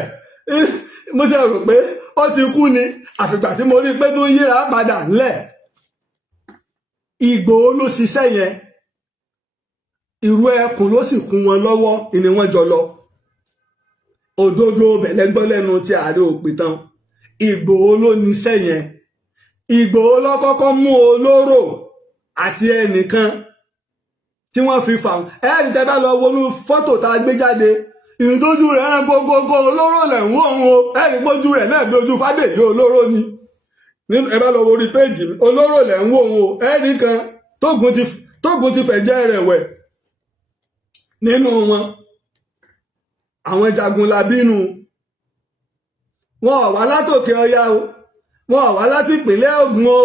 mo ti rò pé ó ti kú ni àfìgbà tí mo rí pé tó yíra padà ńlẹ̀ Ìgbòho ló ṣiṣẹ́ yẹn ìrú ẹkùn ló sì kún wọn lọ́wọ́ ìní wọn jọ lọ òdodo bẹ̀lẹ́gbọ́ lẹ́nu tí ààrẹ òpìtàn Ìgbòho ló níṣẹ́ yẹn Ìgbòho ló kọ́kọ́ mú olóró àti ẹnìkan tí wọ́n fi fà ẹ̀rí tẹ́ bá lọ wọnú fọ́tò tá a gbé jáde ìdójú rẹ̀ rán gógógó olóró lẹ̀ ń wò ń o ẹ̀rí gbójú rẹ̀ náà bí ojú Fádèyí olóró ni ẹ bá lọ wo orí péjì olóró lẹ̀ ń wò ń o ẹ̀rí kan tógun ti fẹ̀jẹ̀ rẹ̀ wẹ̀ nínú wọn àwọn jagunlabínú wọn ò wá látòkè Ọya o, wọn ò wá láti ìpínlẹ̀ Ògùn o,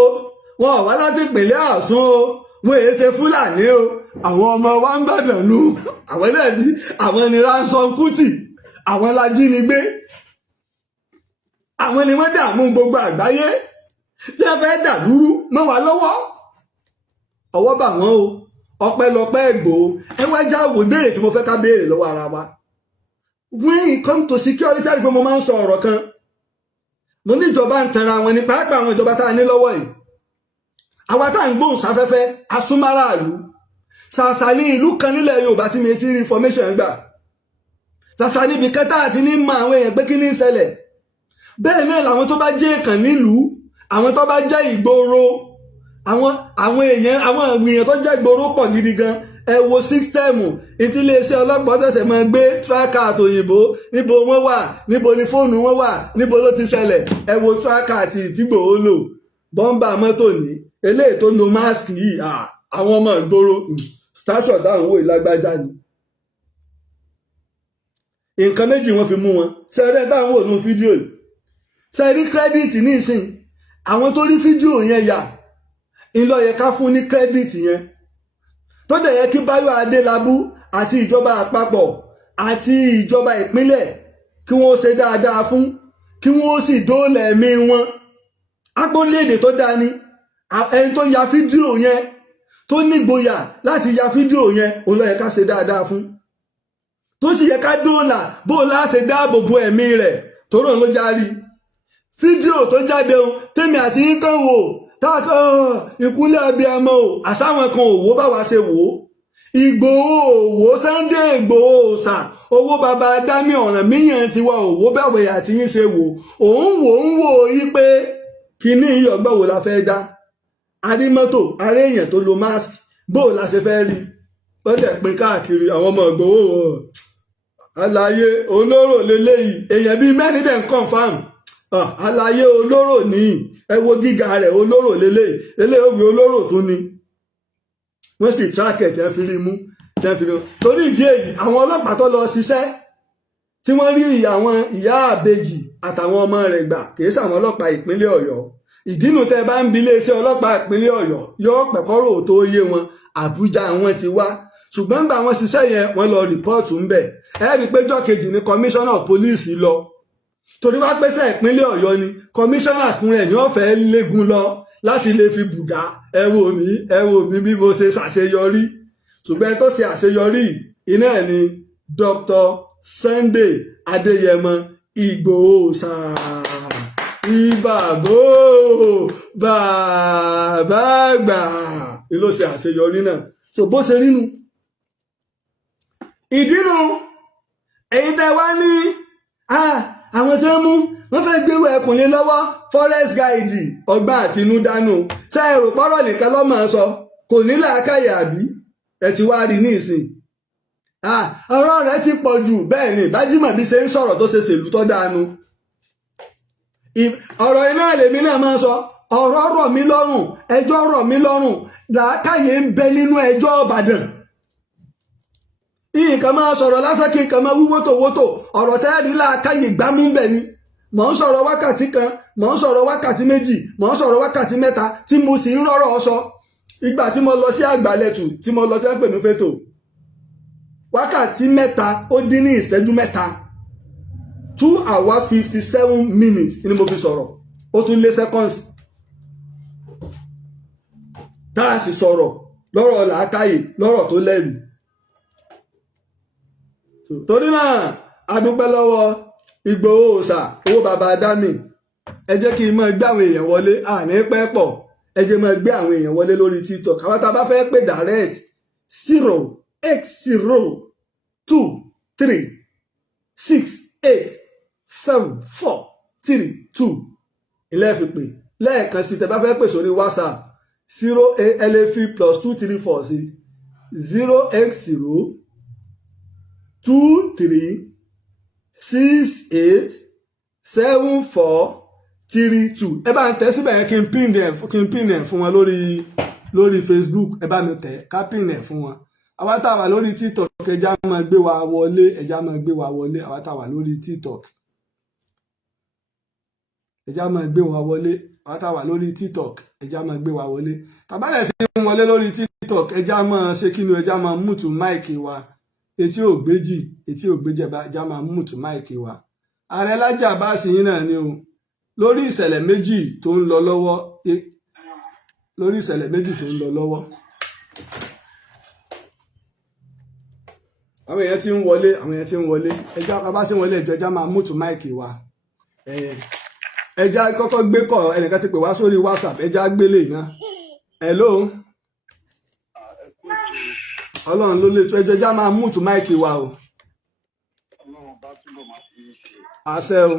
wọn ò wá láti ìpínlẹ̀ Ọ̀ṣun o, wọn èé ṣe Fúlàní o, àwọn ọmọ wa ń gbàdàn lu àwọn náà sí àwọn ni Ransom Kuti, àwọn lajínigbé, àwọn ni wọ́n dààmú gbogbo àgbáyé tí wọ́n fẹ́ dàlúrú mọ́ wa lọ́wọ́. Ọwọ́ bà wọ́n o, ọpẹ́lọpẹ́ Ìgbòho. Ẹ wá já wò ìbéèrè tí mo fẹ́ ká béèrè lọ́wọ́ ara wa. When it comes to security, àti pé mo máa ń sọ ọ̀rọ̀ kan, mo ní ìjọba ń tanra wọn ní pàápàá àwọn ìjọba tá a ní lọ́wọ́ yìí. Àwa tá à ń gbóhùn sáfẹ́fẹ́ asúnmáràlú. Ṣàṣà ní ìlú kan nílẹ̀ Yorùbá tí mi ti rí information gbà. Ṣàṣà níbi kẹta àti ní mọ àwọn èèyàn pé kí ní ṣẹlẹ̀. Bẹ́ẹ̀ náà làwọn tó bá jẹ́ èèkàn nílùú, àwọn tó bá jẹ́ ìgboro, àwọn èèyàn tó jẹ́ ìgboro pọ̀ gidi gan. Ẹ wo sísítẹ́ẹ̀mù ìtí iléeṣẹ́ ọlọ́pàá ṣẹ̀ṣẹ̀ máa gbé tíráàkà àtòyìnbó, níbo wọ́n wà, níbo ni fóònù wọn wà, níbo ló ti ṣẹlẹ̀. Ẹ wo tíráàkà àti ìtìgbòho lò, bọ́ńbà mọ́tò ní eléyìí tó lo máàsì yìí, àwọn ọmọ ìgboro station dáhùn wò ìlágbájá ni. Nǹkan méjì wọ́n fi mú wọn. Ṣẹ́rẹ́ dáhùn wò nú fídíò yìí. Ṣe rí kírẹ́dìtì ní ìsìn, àwọn tó rí fídíò yẹn yà ńlọ yẹ ká fún ní kírẹ́dìtì yẹn. Tó dẹ̀ yẹ kí Báyọ̀ Adélábù àti ìjọba àpapọ̀ àti ìjọba ìpínlẹ̀ kí wọ́n ṣe dáadáa fún, kí wọ́n sì dóòlà ẹ̀mí wọn. Agbólédè tó dáa ni ẹni tó ya fídíò yẹn tó nígboyà láti ya fídíò yẹn, òun ló yẹ ká ṣe dáadáa fún. Tó sì yẹ ká dóòlà bóòlà ṣe dáàbò bo ẹ̀mí rẹ̀ tó ràn ló járí. Fídíò tó jáde ohun tèmi àti yín kan wò táàkọ́ ìkúnlẹ̀ abiyamọ o, àsáwọn kan òwò bá wa ṣe wò ó. Ìgbòho òwò Sunday Ìgbòho òòṣà owó baba dámì ọ̀ràn míyàn tiwa òwò bẹ̀wẹ̀ àti yín ṣe wò. Òun wò yí pé kíní ìyọ̀gbọ́n wo la fẹ́ dá. Arímọ́tò aré èèyàn tó lo mask bó la ṣe fẹ́ rí. Ó dẹ̀ pín káàkiri àwọn ọmọ Ìgbòho àlàyé olóró leléyìí, èèyàn bíi mẹ́rin dẹ̀ ń confam. Àlàyé olóró ní ẹ wo gíga rẹ̀ olóró eléyìí òwe olóró tún ni. Wọ́n sì tracket tẹ́ fi rí mú torí ìdí èyí àwọn ọlọ́pàá tó lọ ṣiṣẹ́ tí wọ́n rí àwọn ìyá àbejì àtàwọn ọmọ rẹ̀ gbà kìí sàwọn ọlọ́pàá ìpínlẹ̀ Ọ̀yọ́. Ìdínú tẹ́ bá ń bi iléeṣẹ́ ọlọ́pàá ìpínlẹ̀ Ọ̀yọ́ yóò pẹ̀kọ́rò tó yé wọn, Àbújá wọn ti wá. Ṣùgbọ́n gbà wọ́n ṣiṣẹ́ yẹn wọ́n lọ rìpọ́ọ̀tù ń bẹ̀. Ẹ rí i pé jọ́ kejì ni commissioner of police lọ. Torí wá pèsè ìpínlẹ̀ Ọ̀yọ́ ni commissioner fún rẹ̀ ní ọ̀fẹ́ légun lọ láti lè fi bùgá ẹ wò mí bí mo ṣe ṣàṣeyọrí. Ṣùgbọ́n tó ṣe àṣeyọrí iná ẹ̀ ni Dr. Sunday Adéyẹmọ Ìgbòho ìbàbò bàbá àgbà ló ṣe àṣeyọrí náà. So bó ṣe rí nu ìdínú èyí tẹ́ wá ní àwọn tó ń mú wọ́n fẹ́ gbérú ẹkùnrin lọ́wọ́ forest guide ọgbà àtinúdánù ṣe èrò pọ́rọ̀ nìkan lọ́mọ sọ kò ní làákàyè àbí ẹ ti wá rí ní ìsìn. Ọ̀rọ̀ rẹ̀ ti pọ̀ jù bẹ́ẹ̀ ni Bájímọ̀bí ṣe ń sọ̀rọ̀ tó ṣe ṣèlú tó dáanu. Ọ̀rọ̀ iná lèmi náà máa ń sọ ọ̀rọ̀ rọ̀ mí lọ́rùn, ẹjọ́ rọ̀ mí lọ́rùn, làákàyè ń bẹ nínú ẹjọ́ Ìbàdàn. Nǹkan máa sọ̀rọ̀ lásán kí nǹkan máa wí wótòwótò, ọ̀rọ̀ tẹ́ẹ̀rí làákàyè gbámú ń bẹ ni. Mò ń sọ̀rọ̀ wákàtí kan, mò ń sọ̀rọ̀ wákàtí méjì, mò ń sọ̀rọ̀ wákàtí mẹ́ta tí mo sì ń rọ́rọ̀ sọ. Ìgbà tí mo lọ sí Àgbàlẹ̀tù tí mo lọ sí ẹ̀pẹ̀nú fẹ́tò, wákàtí mẹ́ta ó dín ní ìṣẹ́jú mẹ́ta 2 hours 57 minutes ni mo fi sọ̀rọ̀, ó tún lé seconds. Tá a sì sọ̀rọ̀ lọ́rọ̀ làákàyè lọ́rọ̀ tó lẹ́rìí. Torí náà a dúpẹ́ lọ́wọ́ Ìgbòho òòṣà owó bàbá dámì. Ẹ jẹ́ kí n máa gbé àwọn èèyàn wọlé, àní pẹ́ pọ̀. Ẹ jẹ́ máa gbé àwọn èèyàn wọlé lórí TikTok. Àwọn tá a bá fẹ́ pè direct 08023687432 ilé fi pè. Lẹ́ẹ̀kan sí tẹ́ bá fẹ́ pè sórí WhatsApp 080+234 sí 08023687432. Ẹ bá ń tẹ̀ síbẹ̀ yẹn kí n pin ẹ̀ fún wọn lórí Facebook. Ẹ bá mi tẹ̀ ká pin ẹ̀ fún wọn. àwa tá wà lórí TikTok ẹja máa gbé wa wọlé àwa tá wà lórí TikTok ẹja máa gbé wa wọlé àwa tá wà lórí TikTok ẹja máa gbé wa wọlé tàbálẹ̀ tí ń wọlé lórí TikTok ẹja máa ṣe kí ni ẹja máa mútu máìkì wa etí ògbéjì ẹja máa mútu máìkì wa Ààrẹ Lájí Abbas yín náà ni o lórí ìṣẹ̀lẹ̀ méjì tó ń lọ lọ́wọ́ àwọn èèyàn tí ń wọlé ẹja bàbá tí ń wọlé ẹjọ́ máa mútu máìkì wa ẹja kọ́kọ́ gbé kọ̀ ẹnìkan ti pè wá sórí WhatsApp ẹja gbélé iná hello Ọlọ́run ló lè tó ẹjọ́ máa mútu máìkì wa o àṣẹ o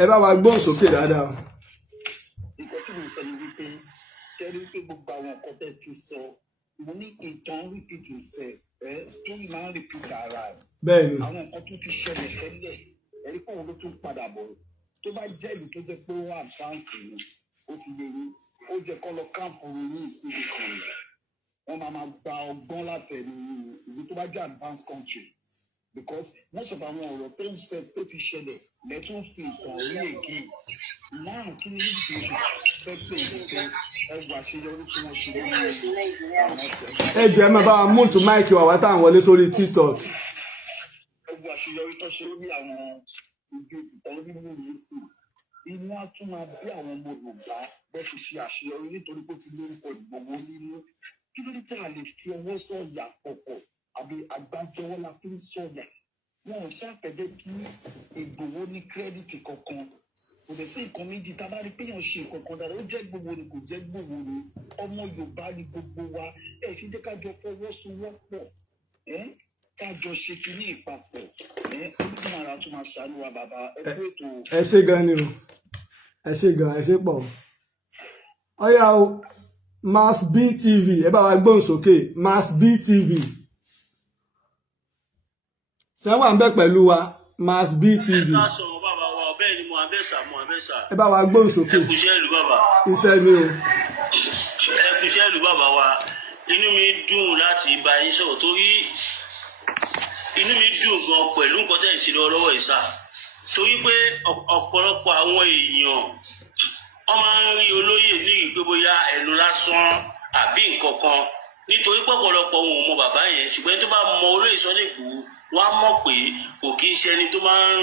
ẹ bá wa gbóhùn sókè dáadáa. Nǹkan tí mo sọ ni wípé ṣe rí pé gbogbo àwọn nǹkan tẹ́ ti sọ mo ní ìtàn repeat itself story máa ń repeat ara ẹ̀. Bẹ́ẹ̀ni. Àwọn nǹkan tó ti ṣẹlẹ̀ tẹ́lẹ̀ ẹ̀rí pé òun ló tún padà bọ̀ tó bá jẹ́ ìlú tó jẹ́ pé ó wà advance ni ó ti lè rí ó jẹ́ kọ́ lọ káàpù ní ìsinmi kan wọ́n máa gba ọgbọ́n látẹ̀lé ìlú tó bá jẹ́ advance country because most of àwọn ọ̀rọ̀ tó ti ṣẹlẹ̀ lẹ́tún fi ìtàn rí ègé náà kí ni níbi tí mo fẹ́ pè é pé ẹgbà àṣeyọrí tí wọ́n ṣe lórí ẹ jẹ́ ẹ máa bá wa múùtù máìkì wà wá táwọn wọlé sórí TikTok. ẹgbà àṣeyọrí tó ṣe lórí àwọn ìgbé ìtàn nínú yìí sí inú á tún máa bí àwọn ọmọ Yorùbá bẹ́ẹ̀ ti ṣe àṣeyọrí nítorí pé ó ti lórúkọ Ìgbòho nínú kí ló dé tí a lè fi ọwọ́ sọ̀yà pọ̀pọ̀ àbí àgbájọwọ́ la fi ń sọ̀yà wọn ò ṣàpẹ̀jẹ́ kí Ìgbòho ní kírẹ́dìtì kankan kò lè sí nǹkan méjì tá a bá rí pé èèyàn ṣe kankan dára ó jẹ́ Ìgbòho ni kò jẹ́ Ìgbòho ni ọmọ Yorùbá ni gbogbo wa ẹ ṣe jẹ́ kájọ fọwọ́sowọ́pọ̀ kájọ ṣe kínní ìpapọ̀ olùdíjọba tó máa ṣàánú wa bàbá ẹ kú ètò. ẹ ṣé gan ni o ẹ ṣé gan ẹ ṣé pọ̀ ọyá o Mass B TV ẹ bá wa gbóhùn sókè Mass B TV ṣé wà ń bẹ pẹ̀lú wa Mass B TV. ẹ ká sọ̀rọ̀ bàbá wa ọbẹ̀ ni mo abẹ́sà. ẹ bá wa gbóhùn sókè. ẹ kúṣẹ́ ìlú bàbá. iṣẹ́ ni o. ẹ kúṣẹ́ ìlú bàbá wa inú mi dùn láti bá yín sọ̀rọ̀ torí inú mi dùn gan pẹ̀lú nǹkan tẹ̀ ń ṣe lọ́wọ́ ìsà torí pé ọ̀pọ̀lọpọ̀ àwọn èèyàn wọ́n máa ń rí olóyè ní ìgbé bóyá ẹnu lásán àbí nǹkan kan nítorí pọ̀pọ̀lọpọ̀ wọn ò mọ bàbá yẹn ṣùgbọ́n tó bá mọ olóyè Sunday Igboho wọ́n á mọ̀ pé kò kí ń ṣe ẹni tó máa ń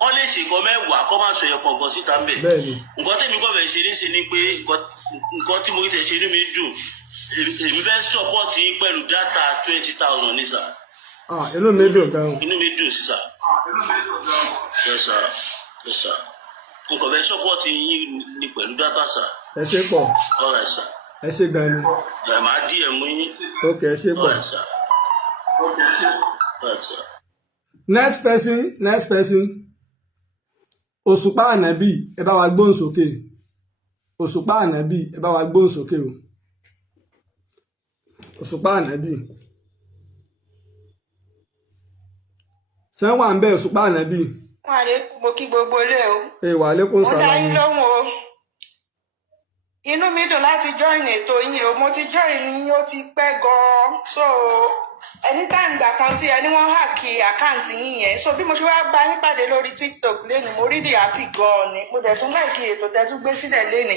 wọ́n lè ṣèkọ́ mẹ́wàá kọ́ máa sọ ẹ̀yọ̀kan gan síta ń bẹ̀. Nǹkan tẹ̀mí kọ́ bẹ̀ ṣe ní sí ni pé nǹkan tí mo rí tẹ̀ ṣe ní mi dùn èmi fẹ́ sọ́pọ́ọ̀tì yín pẹ̀lú dátà 20,000 ní sà. inú mi dùn gan. inú mi dùn sí sà. yes sir nǹkan fẹ́ sọ́pọ́ọ̀tì yín ni pẹ̀lú dátà sà. ẹ ṣé pọ̀. alright sir. ẹ ṣé gan ni. ẹ máa dí ẹ̀ mú yín. ok ẹ ṣé pọ̀. alright sir. alright sir. next person Òṣùpá Ànábì ẹ bá wa gbóhùn sókè Òṣùpá Ànábì ẹ bá wa gbóhùn sókè o Òṣùpá Ànábì sẹ́wọ̀n à ń bẹ Òṣùpá Ànábì. mo kí gbogbo ilé o. wà á lékún sàlámù. mo dá yín lóhùn o. inú mi dùn láti join ètò yín o mo ti join yín ó ti pẹ́ gan-an so anytime ìgbà kan tí ẹni wọ́n háàkì àkáǹtì yín yẹn so bí mo ṣe wá bá yín pàdé lórí TikTok lẹ́nu mo rí àfi gan-an ni mo dẹ̀ tún láìkí ètò tẹ́tún gbé sílẹ̀ lẹ́nu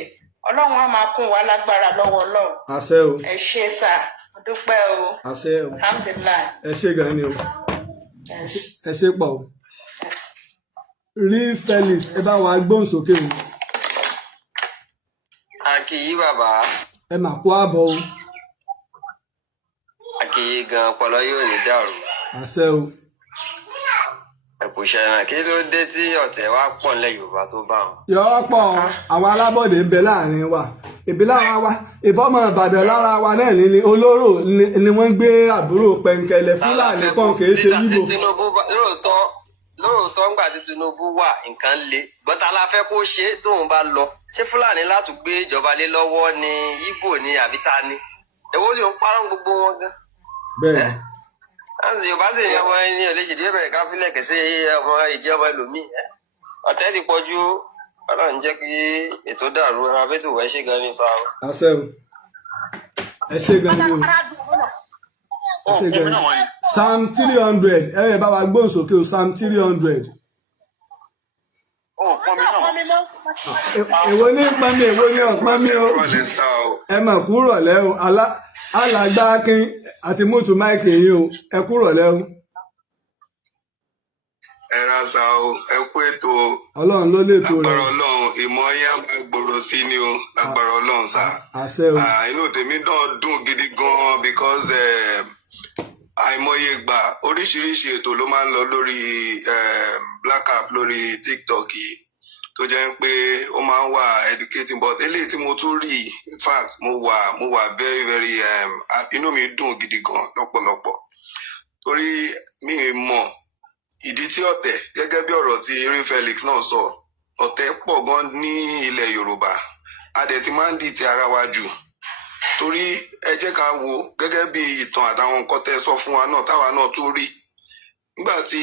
Ọlọ́run á máa kún wa lágbára lọ́wọ́ Ọlọ́run. àṣẹ o. ẹ ṣé sà mo dúpẹ́ o. àṣẹ o. alhamdulilayi. ẹ ṣé gan ni o. ẹ ṣé pọ̀ o. rí Felix ẹ bá wa gbóhùn sókè o. Akíyí bàbá. ẹ mà kú àbọ̀ o. Akíyí gan ọpọlọ yóò ní dàrú. àṣẹ o. ẹ̀kú ṣẹ̀nà kí ló dé tí ọ̀tẹ̀ wá pọ̀ nílẹ̀ Yorùbá tó bá wọn. yọ̀ọ́ pọ̀ àwọn alábọ̀dé ń bẹ láàrin wa ìbọ́mọ Ìbàdàn lára wa náà ní olóró ni wọ́n ń gbé àbúrò pẹ̀ǹkẹ̀lẹ̀ Fúlàní kan kì í ṣe yíbo. lóòótọ́ ńgbà tí Tinubu wà nǹkan le gbọ́ta la fẹ́ kó ṣe tóun bá lọ ṣé Fúlàní láti gbé ìjọba lé lọ́wọ́ ni Ìgbò ni àbí ta ni èwo ló ń parọ́ gbogbo wọn gan. bẹ́ẹ̀ láti Yorùbá sì ní ọmọ ẹni ò lè ṣèdí bẹ̀rẹ̀ ká fílẹ̀ kẹsẹ̀ ọmọ ìjẹ́ ọmọ ẹlòmíì ọ̀tẹ̀ ti pọ̀ ju Ọlọ́run jẹ́ kí ètò dàrú ẹ máa bẹ́ẹ̀ tó wẹ́ ṣe gan ni sá o. àṣẹ o ẹ ṣe gan ni o ẹ ṣe gan ni psalm 300 ẹ bá wa gbóhùn sókè o psalm 300. èwo ní pọnmi èwo ní ọpọnmi o ẹ mọ̀ kú rọ̀lẹ́ o alàgbà akin àti mútu máìkì yìí o ẹ kú rọ̀lẹ́ o. ẹ ra sa o ẹ kú ètò Ọlọ́run ló lè tó rẹ lágbára Ọlọ́run ìmọ̀ yẹn á máa gbòòrò sí ni o lágbára Ọlọ́run sá. àṣẹ o. inú tèmi náà dùn gidi gan because àìmọye ìgbà oríṣiríṣi ètò ló máa ń lọ lórí Black App lórí TikTok yìí tó jẹ́ pé ó máa ń wà educating but eléyìí tí mo tún rí in fact mo wà very very inú mi dùn gidi gan lọ́pọ̀lọpọ̀ torí mi mọ̀ ìdí tí ọ̀tẹ̀ gẹ́gẹ́ bí ọ̀rọ̀ tí rí Felix náà sọ ọ̀tẹ̀ pọ̀ gan ní ilẹ̀ Yorùbá a dẹ̀ ti máa ń dìtì ara wa jù torí ẹ jẹ́ ká wo gẹ́gẹ́ bí ìtàn àtàwọn nǹkan tẹ́ sọ fún wa náà táwa náà tún rí nígbà tí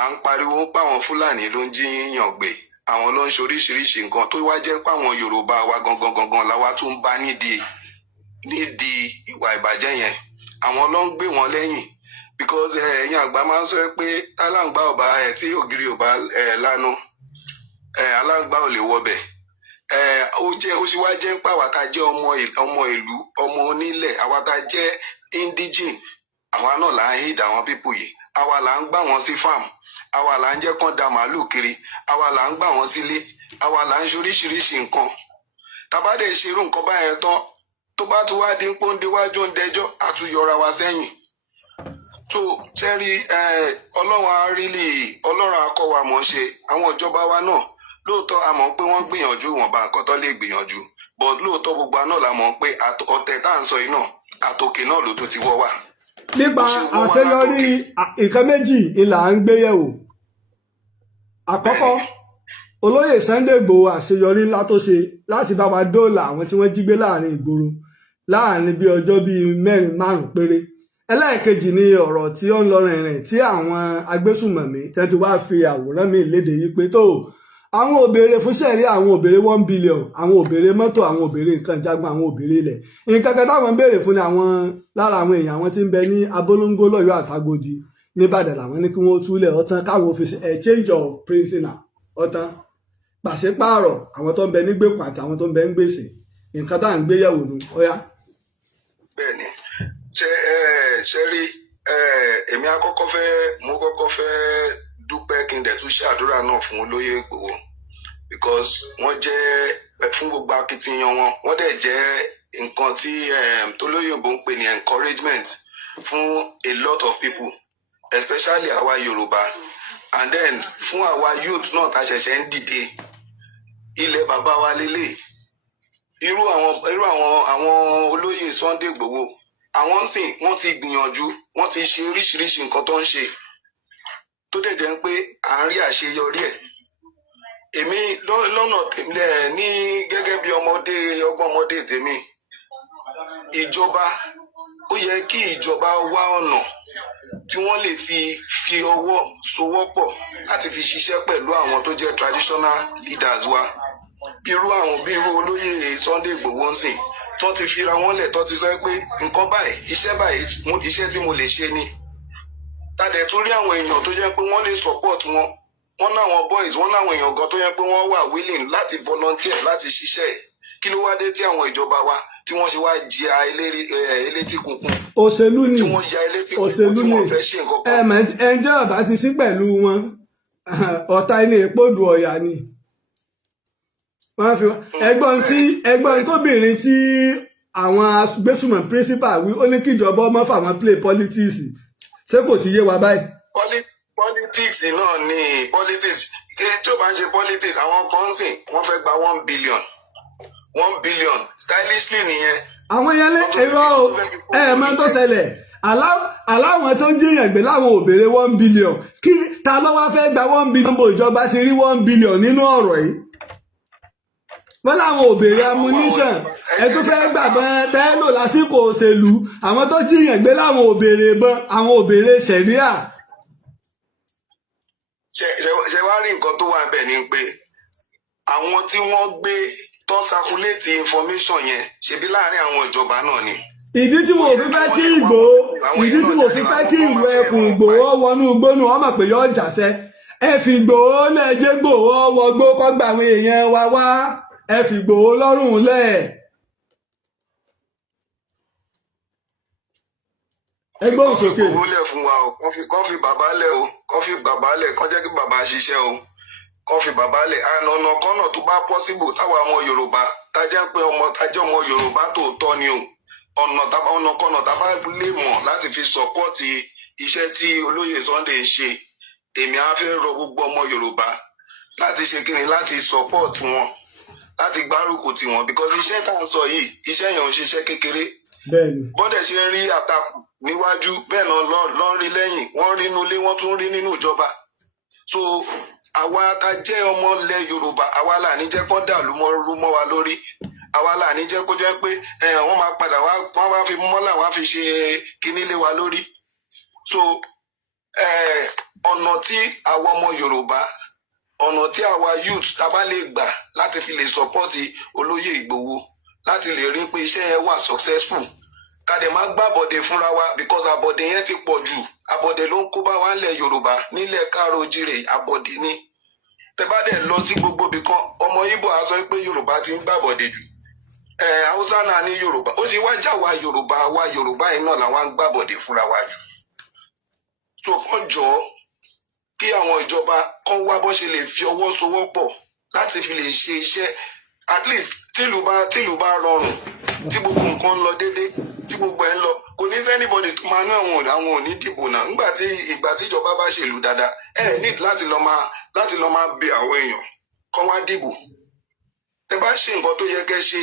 à ń pariwo páwọn Fúlàní ló ń jíyàn gbé àwọn ló ń ṣe oríṣiríṣi nǹkan tó wá jẹ́ páwọn Yorùbá wa gangan làwa tún bá nídìí ìwà ìbàjẹ́ yẹn àwọn ló ń gbé wọn lẹ́yìn because ẹ̀yin àgbà máa ń sọ pé aláǹgbá ọba tí ògiri ọba lánàá aláǹgbá ò lè wọbẹ̀ ó sì wá jẹ́ pé àwa tá jẹ́ ọmọ ìlú ọmọ onílẹ̀ àwa tá jẹ́ indigene àwa náà là ń hìdá àwọn pípù yìí àwa là ń gbà wọ́n sí farm àwa là ń jẹ́ kán da màálù kiri àwa là ń gbà wọ́n sílé àwa là ń ṣe oríṣiríṣi nǹkan tàbádé ṣerú nǹkan báyẹn tán tó bá tún wá dín pọ́ndéwájú ń dẹjọ́ àtúnyọra wa sẹ́yìn tó sẹ́rí ọlọ́run akọ́wa mọ̀ ṣe àwọn ìjọba wa náà lóòótọ́ a mọ̀ pé wọ́n gbìyànjú ìwọ̀nba nǹkan tó lè gbìyànjú but lóòótọ́ gbogbo àná la mọ̀ pé ọ̀tẹ̀ tá à ń sọ yìí náà àtòkè náà ló tún ti wọ́ wà. nípa àṣeyọrí nǹkan méjì ìlà ń gbé yẹ̀wò àkọ́kọ́ olóyè Sunday Igboho àṣeyọrí ńlá tó ṣe láti bá wa dóòlà àwọn tí wọ́n jí gbé láàrin ìgboro láàrin bí ọjọ́ bíi 4-5 péré ẹlẹ́ẹ̀kejì ni ọ̀rọ̀ tí ó ń lọ rìnrìn tí àwọn agbésùmọ̀mí tẹ́ ti wá fi àwòrán mi léde yìí pé tó àwọn ò béèrè fún sẹ́ẹ̀rí àwọn ò béèrè 1 billion àwọn ò béèrè mọ́tò àwọn ò béèrè nǹkan jagun àwọn ò béèrè ilẹ̀ nǹkan kan táwọn ń béèrè fún ni àwọn lára àwọn èèyàn àwọn tí ń bẹ ní Abolongo lọ́yọ́ àtàgòdì nìbàdàn làwọn ní kí wọ́n túlẹ̀ ọ̀tán káwọn fi exchange of prisoner ọ̀tán pàṣípààrọ̀ àwọn tó ń bẹ nígbèkùn àti àwọn tó ń bẹ ń gbèsè nǹkan tá à ń gbéyàwó nu ọ̀yá. bẹ́ẹ̀ni ṣe rí èmi mo kọ́kọ́ fẹ́ dúpẹ́ kí n dẹ̀ tún ṣe àdúrà náà fún olóyè Ìgbòho because wọ́n jẹ́ fún gbogbo akitiyan wọn wọ́n dẹ̀ jẹ́ nǹkan tí tolóyìnbó ń pè ní encouragement fún a lot of people especially àwa Yorùbá and then fún àwa youth náà tá ṣẹ̀ṣẹ̀ ń dìde ilẹ̀ bàbá wa lélẹ̀ irú àwọn olóyè Sunday Igboho àwọn sìn wọ́n ti gbìyànjú wọ́n ti ṣe oríṣiríṣi nǹkan tó ń ṣe tó dẹ̀ jẹ́ pé à ń rí àṣeyọrí ẹ̀ èmi lọ́nà ní gẹ́gẹ́ bí ọgbọ́n ọmọdé tèmi ìjọba ó yẹ kí ìjọba wá ọ̀nà tí wọ́n lè fi ọwọ́ sowọ́pọ̀ láti fi ṣiṣẹ́ pẹ̀lú àwọn tó jẹ́ traditional leaders wa bí irú olóyè Sunday Igboho ń sìn tó ti fira wọn lẹ̀ tó ti sọ pé nǹkan báyìí iṣẹ́ tí mo lè ṣe ni tàdé tún rí àwọn èèyàn tó jẹ́ pé wọ́n lè support wọ́n náwọn boys wọ́n náwọn èèyàn gan tó jẹ́ pé wọ́n wà willing láti volunteer láti ṣiṣẹ́ kí ló wá dé tí àwọn ìjọba wa tí wọ́n ṣe wá jìyà elétí kunkun òṣèlú ni tí wọ́n ya elétí kunkun tí wọ́n fẹ́ ṣe nǹkan kan. ẹnjẹ́ ọ̀bá ti sí pẹ̀lú wọn ọ̀tá ilé ìpòdù ọ̀yà ni wọ́n fi ẹgbọ́n tóbìnrin tí àwọn agbésùmọ̀ principal wí ó ní kíjọba ọmọ fáwọn play politics ṣé kò ti yé wa báyìí. politics náà ni politics tí ó bá ń ṣe politics àwọn kan ń sìn wọ́n fẹ́ gba 1 billion stylishly nìyẹn. àwọn yẹn lé èrò ẹ̀ẹ̀mọ́ tó ṣẹlẹ̀ aláwọn tó ń jiyàn gbé láwọn ò béèrè 1 billion kí ta ló wá fẹ́ gba 1 billion bó ìjọba ti rí 1 billion nínú ọ̀rọ̀ yìí wọ́n láwọn ò béèrè ammunition ẹ̀tún fẹ́ gbàgbọ́n tẹ́lò lásìkò òṣèlú àwọn tó jiyàn gbé láwọn ò béèrè ìbọn àwọn ò béèrè sẹ̀ríà. ṣe wá rí nǹkan tó wà bẹ́ẹ̀ ni pé àwọn tí wọ́n gbé tó circulate information yẹn ṣebí láàrin àwọn ìjọba náà ni. ìdí tí mo fi fẹ́ kí Ìgbòho ìdí tí mo fi fẹ́ kí ìlú ẹkùn Ìgbòho wọnú gbónú wọn mọ̀ pé yọ jàṣẹ ẹ fi Ìgbòho lẹ́ẹ̀jẹ̀ Ìgbòho wọgbó kọ́gbà àwọn èèyàn wa wá ẹ fi Ìgbòho lọ́rùn lẹ̀. ẹgbẹ́ òsòkè. Ìgbòho lẹ̀ fún wa o kọ́ fi bàbá lẹ̀ o kọ́ fi bàbá lẹ̀ kọ́ jẹ́ kí bàbá ṣiṣẹ́ o kọ́ fi bàbá lẹ̀ àna ọ̀nà kọ́nà tó bá possible táwa ọmọ Yorùbá tájẹ́ pé tájẹ́ ọmọ Yorùbá tòótọ́ ni o ọ̀nà kọ́nà tá a bá lè mọ̀ láti fi sọ́pọ́ọ̀tì iṣẹ́ tí olóyè Sunday ń ṣe èmi á fẹ́ rọ gbogbo ọmọ Yorùbá láti ṣe kíni láti sọ́pọ́ọ̀tì wọn láti gbárùkù tì wọ́n because iṣẹ́ tá à ń sọ yìí iṣẹ́ yẹn ò ń ṣiṣẹ́ kékeré bọ́dẹ̀ ṣe ń rí àtakò níwájú bẹ́ẹ̀ náà lọ́n rí lẹ́yìn wọ́n rí inú ilé wọ́n tún rí nínú ìjọba so àwa ta jẹ́ ọmọ ilẹ̀ Yorùbá àwa là ní jẹ́ kán dàlú mọ́ wa lórí àwa là ní jẹ́ kó jẹ́ pé wọ́n máa padà wọ́n wá fi mọ́là wọ́n á fi ṣe kinní lé wa lórí so ọ̀nà tí àwa ọmọ Yorùbá ọ̀nà tí àwa youth ta bá lè gbà láti fi lè sọ́pọ́ọ̀tì olóyè Ìgbòho láti lè rí pé iṣẹ́ yẹn wà successful ká dẹ̀ má gbàbọ̀dẹ̀ fúnra wa because àbọ̀dẹ̀ yẹn ti pọ̀ jù àbọ̀dẹ̀ ló ń kó bá wa nílẹ̀ Yorùbá nílẹ̀ káàró jíire àbọ̀dẹ̀ ni tẹ bá dẹ̀ lọ sí gbogbo ibì kan ọmọ Ìgbò á sọ pé Yorùbá ti ń gbàbọ̀dẹ̀ jù Haúsá náà ní Yorùbá ó ṣe wájà wa Yorùbá yìí náà làwọn ń gbàbọ̀dẹ̀ fúnra wa jù so kàn jọ kí àwọn ìjọba kan wá bó ṣe lè fi ọwọ́ sowọ́pọ̀ láti fi lè ṣe iṣẹ́ at least tílùú bá rọrùn tí gbogbo nǹkan ń lọ déédéé tí gbogbo ẹ̀ ń lọ kò ní sẹ́nibọ̀dì tó máa ná àwọn ò ní dìbò náà ìgbà tí ìjọba bá ṣèlú dáadáa need láti lọ máa bẹ àwọn èèyàn kán wá dìbò tẹ bá ṣe nǹkan tó yẹ kẹ́ ṣe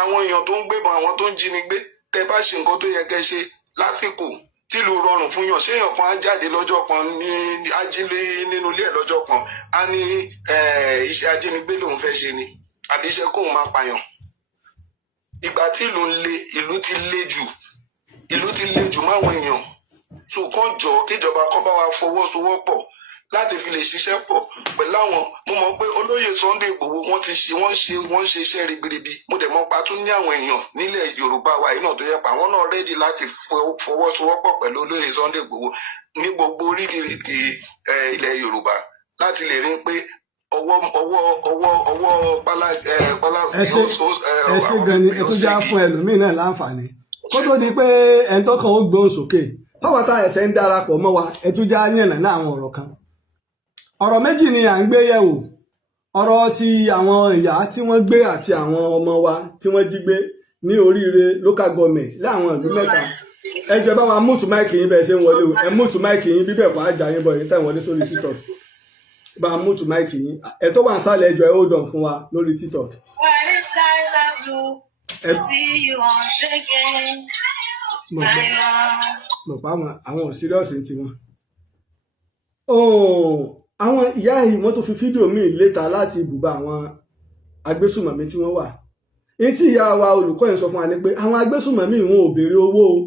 àwọn èèyàn tó ń gbébọn àwọn tó ń jínigbé tẹ bá ṣe nǹkan tó yẹ kẹ́ ṣe lásìkò tílùú rọrùn fún yàn ṣéyàn kan á jáde lọ́jọ́ kan ní ajílé nínú ilé ẹ̀ lọ́jọ́ kan á ní iṣẹ́ ajínigbé lòun fẹ́ ṣe ni àbí iṣẹ́ kóun máa pààyàn ìgbà tí ìlú ti le jù máwọn èèyàn so kàn jọ kíjọba kan bá wa fọwọ́sowọ́pọ̀ láti fi lè ṣiṣẹ́ pọ̀ pẹ̀lú àwọn mo mọ̀ pé olóyè Sunday Igboho wọ́n ṣe iṣẹ́ ribiribi mo dẹ̀ mọ̀ pa tún ní àwọn èèyàn nílẹ̀ Yorùbá wa yìí náà tó yẹ pa àwọn náà rẹ́dí láti fọwọ́sowọ́pọ̀ pẹ̀lú olóyè Sunday Igboho ní gbogbo oríkìrìkì ilẹ̀ Yorùbá láti lè rí pé ọwọ́ pálá. ẹ ṣe gan ni ẹ tó já fún ẹlòmíín náà láǹfààní kó tó di pé ẹni tó kàn ó gbóhùn sókè fáwọn tá ẹsẹ̀ ń darapọ̀ mọ́ wa ẹ tó já yànnà náà àwọn ọ̀rọ̀ kan ọ̀rọ̀ méjì ni à ń gbé yẹ̀wò ọ̀rọ̀ ti àwọn ìyá tí wọ́n gbé àti àwọn ọmọ wa tí wọ́n jí gbé ní Oríire local government láwọn ìlú mẹ́ta ẹ jẹ́ bá wa múùtù máìkì yín bẹ́ẹ̀ ṣe ń wọlé o ẹ múùtù máìkì yín bíbẹ̀ kọ́ àjà yín bọ̀ yín tẹ̀ wọlé sórí TikTok bá a múùtù máìkì yín ẹ tó wà ń sálẹ̀ ẹjọ́ ẹ hold on fún wa lórí TikTok. mọ̀ pa àwọn ò serious ní tiwọn. àwọn ìyá yìí wọ́n tó fi fídíò míì léta láti ibùba àwọn agbésùmọ̀mí tí wọ́n wà. èyí tí ìyá wa olùkọ́ yẹn sọ fún wa ni pé àwọn agbésùmọ̀mí wọn ò béèrè owó o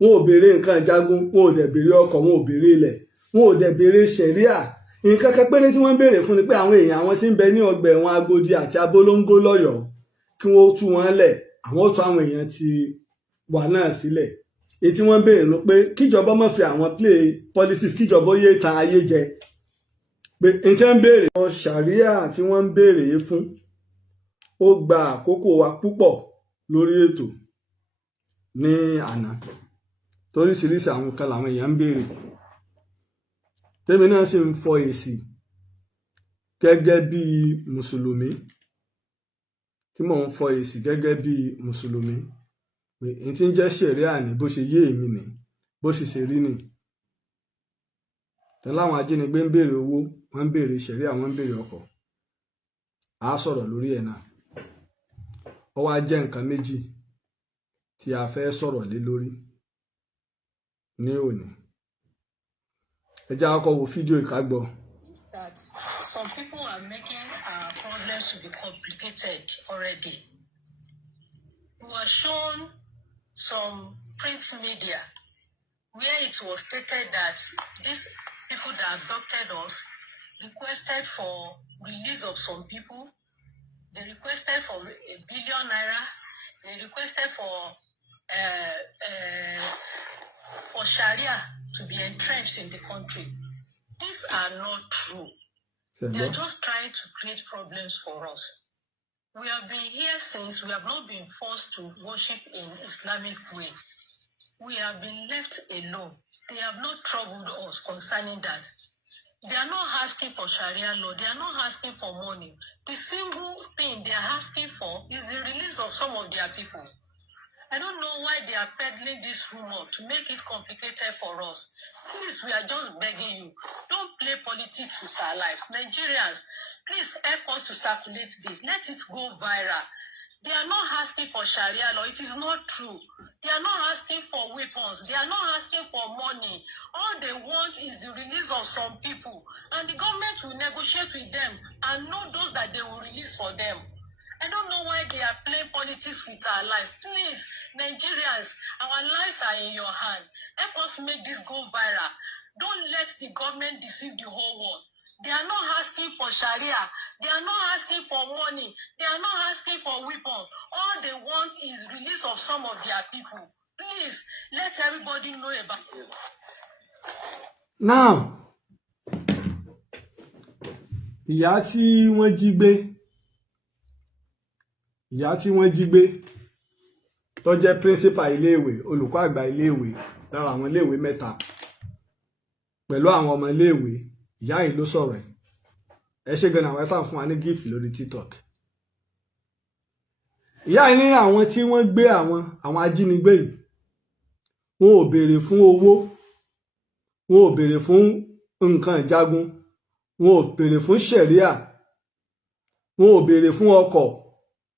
wọn ò béèrè nǹkan ìjagun wọn ò dẹ̀ béèrè ọkọ̀ wọn ò béèrè ilẹ̀ wọn ò dẹ̀ béèrè ṣẹ̀ríà nǹkan kan péré tí wọ́n ń béèrè fún ni pé àwọn èèyàn àwọn tí ń bẹ ní ọgbà ẹ̀wọ̀n Agodi àti Abolongo lọ́yọ̀ọ́ kí wọ́n tú wọn lẹ̀ àwọn ó tú àwọn èèyàn ti wà náà sílẹ̀ èyí tí wọ́n ń béèrè ló pé kíjọba má fi àwọn play politics kíjọba ó yé tan ayé jẹ pé n tí wọ́n ń béèrè wọn ṣàríà tí wọ́n ń béèrè fún ó gba àkókò wa púpọ̀ lórí ètò ní àná toríṣiríṣi àwọn kan làwọn èèyàn ń béèrè tèmi náà sì ń fọ èsì gẹ́gẹ́ bí mùsùlùmí tí mò ń fọ èsì gẹ́gẹ́ bí mùsùlùmí pé n tí ń jẹ́ ṣẹ̀ríà ní bó ṣe yé èmi nì bó sì ṣe rí nì tẹ́láwọn ajínigbé ń béèrè owó wọ́n ń béèrè ṣẹ̀ríà wọ́n ń béèrè ọkọ̀ á sọ̀rọ̀ lórí ẹ̀ náà ó wá jẹ́ nǹkan méjì tí a fẹ́ sọ̀rọ̀ lé lórí ní òní. Ẹ jẹ́ àkọ́kọ́ wo fídíò ìkágbọ́. That some people are making our problems to be complicated already. We were shown some print media where it was stated that these people that abducted us requested for release of some people. They requested for ₦1 billion. They requested for Sharia to be entrenched in the country. These are not true. They are just trying to create problems for us. We have been here since. We have not been forced to worship in Islamic way. We have been left alone. They have not troubled us concerning that. They are not asking for Sharia law. They are not asking for money. The single thing they are asking for is the release of some of their people. I don't know why they are peddling this rumor to make it complicated for us. Please, we are just begging you. Don't play politics with our lives. Nigerians, please help us to circulate this. Let it go viral. They are not asking for Sharia law. It is not true. They are not asking for weapons. They are not asking for money. All they want is the release of some people. And the government will negotiate with them and know those that they will release for them. I don't know why they are playing politics with our life. Please, Nigerians, our lives are in your hand. Help us make this go viral. Don't let the government deceive the whole world. They are not asking for Sharia. They are not asking for money. They are not asking for weapons. All they want is release of some of their people. Please, let everybody know about it. Now, ìyá tí wọ́n jí gbé tó jẹ́ principal Ile-Iwe, olùkọ́ àgbà Ile-Iwe, lára àwọn Ile-Iwe mẹ́ta pẹ̀lú àwọn ọmọ Ile-Iwe. Ìyá yìí ló sọ̀rọ̀ ẹ ṣe gan àwọn ẹ̀fà fún wa ní gift lórí TikTok. Ìyá yìí ní àwọn tí wọ́n gbé àwọn ajínigbé yìí, wọn ò béèrè fún owó, wọn ò béèrè fún nǹkan ìjagun, wọn ò béèrè fún ṣẹ̀ríà, wọn ò béèrè fún ọkọ̀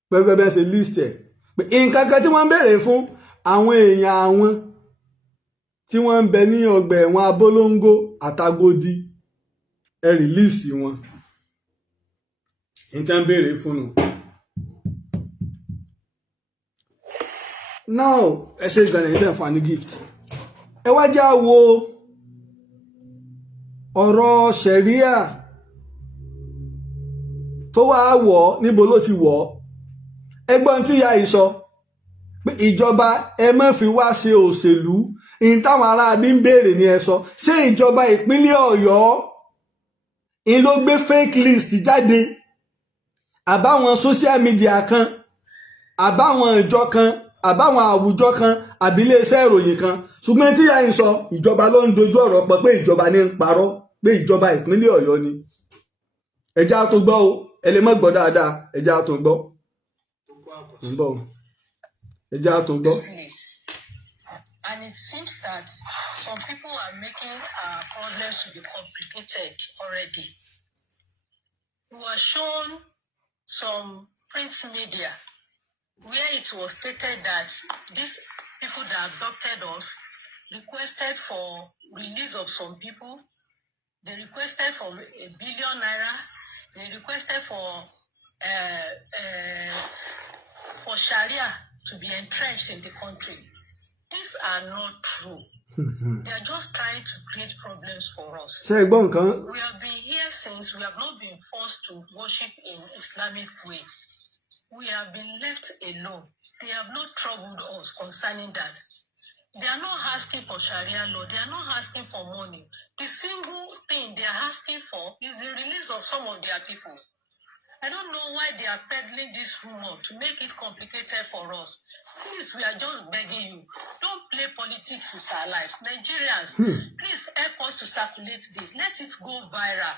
pẹ́pẹ́ bẹ́ẹ̀ ṣe list ẹ̀ pé nǹkan kan tí wọ́n ń béèrè fún àwọn èèyàn àwọn tí wọ́n ń bẹ ní ọgbà ẹ̀wọ̀n Abolongo àtàgòdì ẹ rìlíìsì wọn. Nǹkan béèrè fún un. Now ẹ ṣe ìgbàlẹ̀ yìí fún ní gift. Ẹ wá já wo ọ̀rọ̀ ṣẹ̀ríà tó wá wọ̀ níbo ló ti wọ̀. Ẹgbọ́n tí ìyá yìí sọ pé ìjọba ẹ má fi wá ṣe òṣèlú. Ìyìn táwọn aráabí ń béèrè ni ẹ sọ. Ṣé ìjọba ìpínlẹ̀ Ọ̀yọ́ in ló gbé fake list jáde? Àbáwọn social media kan, àbáwọn ìjọ kan, àbáwọn àwùjọ kan, àbí iléeṣẹ́ ìròyìn kan? Ṣùgbọ́n tí ìyá yìí sọ, ìjọba ló ń dojú ọ̀rọ̀ pọ̀ pé ìjọba ní ń parọ́, pé ìjọba ìpínlẹ̀ Ọ̀yọ́ ni. Ẹjá tó gbọ́ o, ẹ lè má gbọ́ dáadáa, ẹjá tó gbọ́. Ẹjá tó gbọ́. And it seems that some people are making our problems to be complicated already. We were shown some print media where it was stated that these people that abducted us requested for release of some people. They requested for ₦1 billion. They requested for Sharia to be entrenched in the country. These are not true. They are just trying to create problems for us. We have been here since. We have not been forced to worship in Islamic way. We have been left alone. They have not troubled us concerning that. They are not asking for Sharia law. They are not asking for money. The single thing they are asking for is the release of some of their people. I don't know why they are peddling this rumor to make it complicated for us. Please, we are just begging you. Don't play politics with our lives. Nigerians, please help us to circulate this. Let it go viral.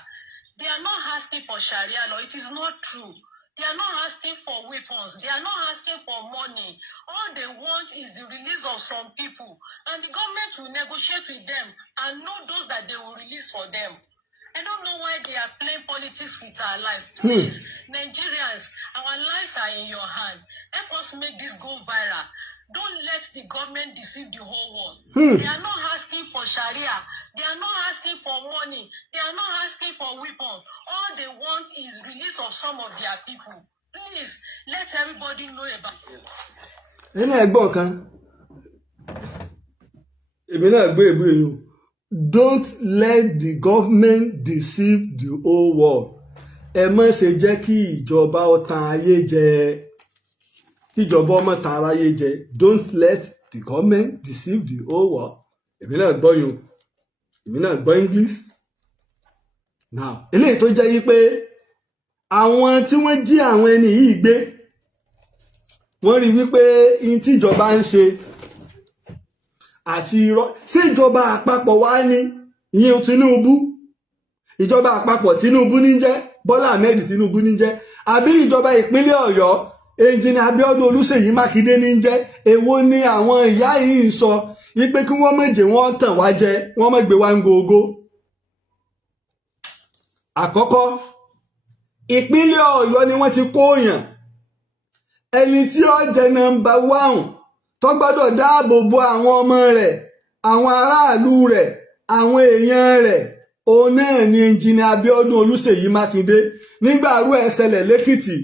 They are not asking for Sharia law. It is not true. They are not asking for weapons. They are not asking for money. All they want is the release of some people. And the government will negotiate with them and know those that they will release for them. I don't know why they are playing politics with our life. Please, Nigerians, our lives are in your hand. Help us make this go viral. Don't let the government deceive the whole world. They are not asking for Sharia. They are not asking for money. They are not asking for weapons. All they want is release of some of their people. Please, let everybody know about it. Ẹni ẹ̀gbọ́n kan, èmi náà gbé ìbú èyàn, don't let the government deceive the whole world. Ẹ má ṣe jẹ́ kí ìjọba ó tàn ayé jẹ. Kí ìjọba ó má tàn aráyé jẹ. Don't let the government deceive the whole world. Èmi náà gbọ́ yun. Èmi náà gbọ́ English. Now, eléyìí tó jẹ́ yí pé àwọn tí wọ́n jí àwọn ẹni yìí gbé, wọ́n rí wípé ihun tí ìjọba ń ṣe àti irọ́. Ṣé ìjọba àpapọ̀ wá ní ìyẹn Tinubu? Ìjọba àpapọ̀ Tinubu ní jẹ́, Bọ́lá Ahmed Tinubu ní jẹ́, àbí ìjọba ìpínlẹ̀ Ọ̀yọ́ Engineer Abíọ́dún Olúṣèyí Mákindé ní jẹ́? Èwo ni àwọn ìyá yìí ń sọ wípé kí wọ́n méje wọ́n tàn wá jẹ, wọ́n má gbé wá ń gógó? Àkọ́kọ́, ìpínlẹ̀ Ọ̀yọ́ ni wọ́n ti kóyàn. Ẹni tí ó jẹ́ nọ́mbà 1 tó gbọ́dọ̀ dáàbò bo àwọn ọmọ rẹ̀, àwọn aráàlú rẹ̀, àwọn èèyàn rẹ̀, òun náà ni Engineer Abíọ́dún Olúṣèyí Mákindé. Nígbà rú ẹ̀ ṣẹlẹ̀ lẹ́kìtì,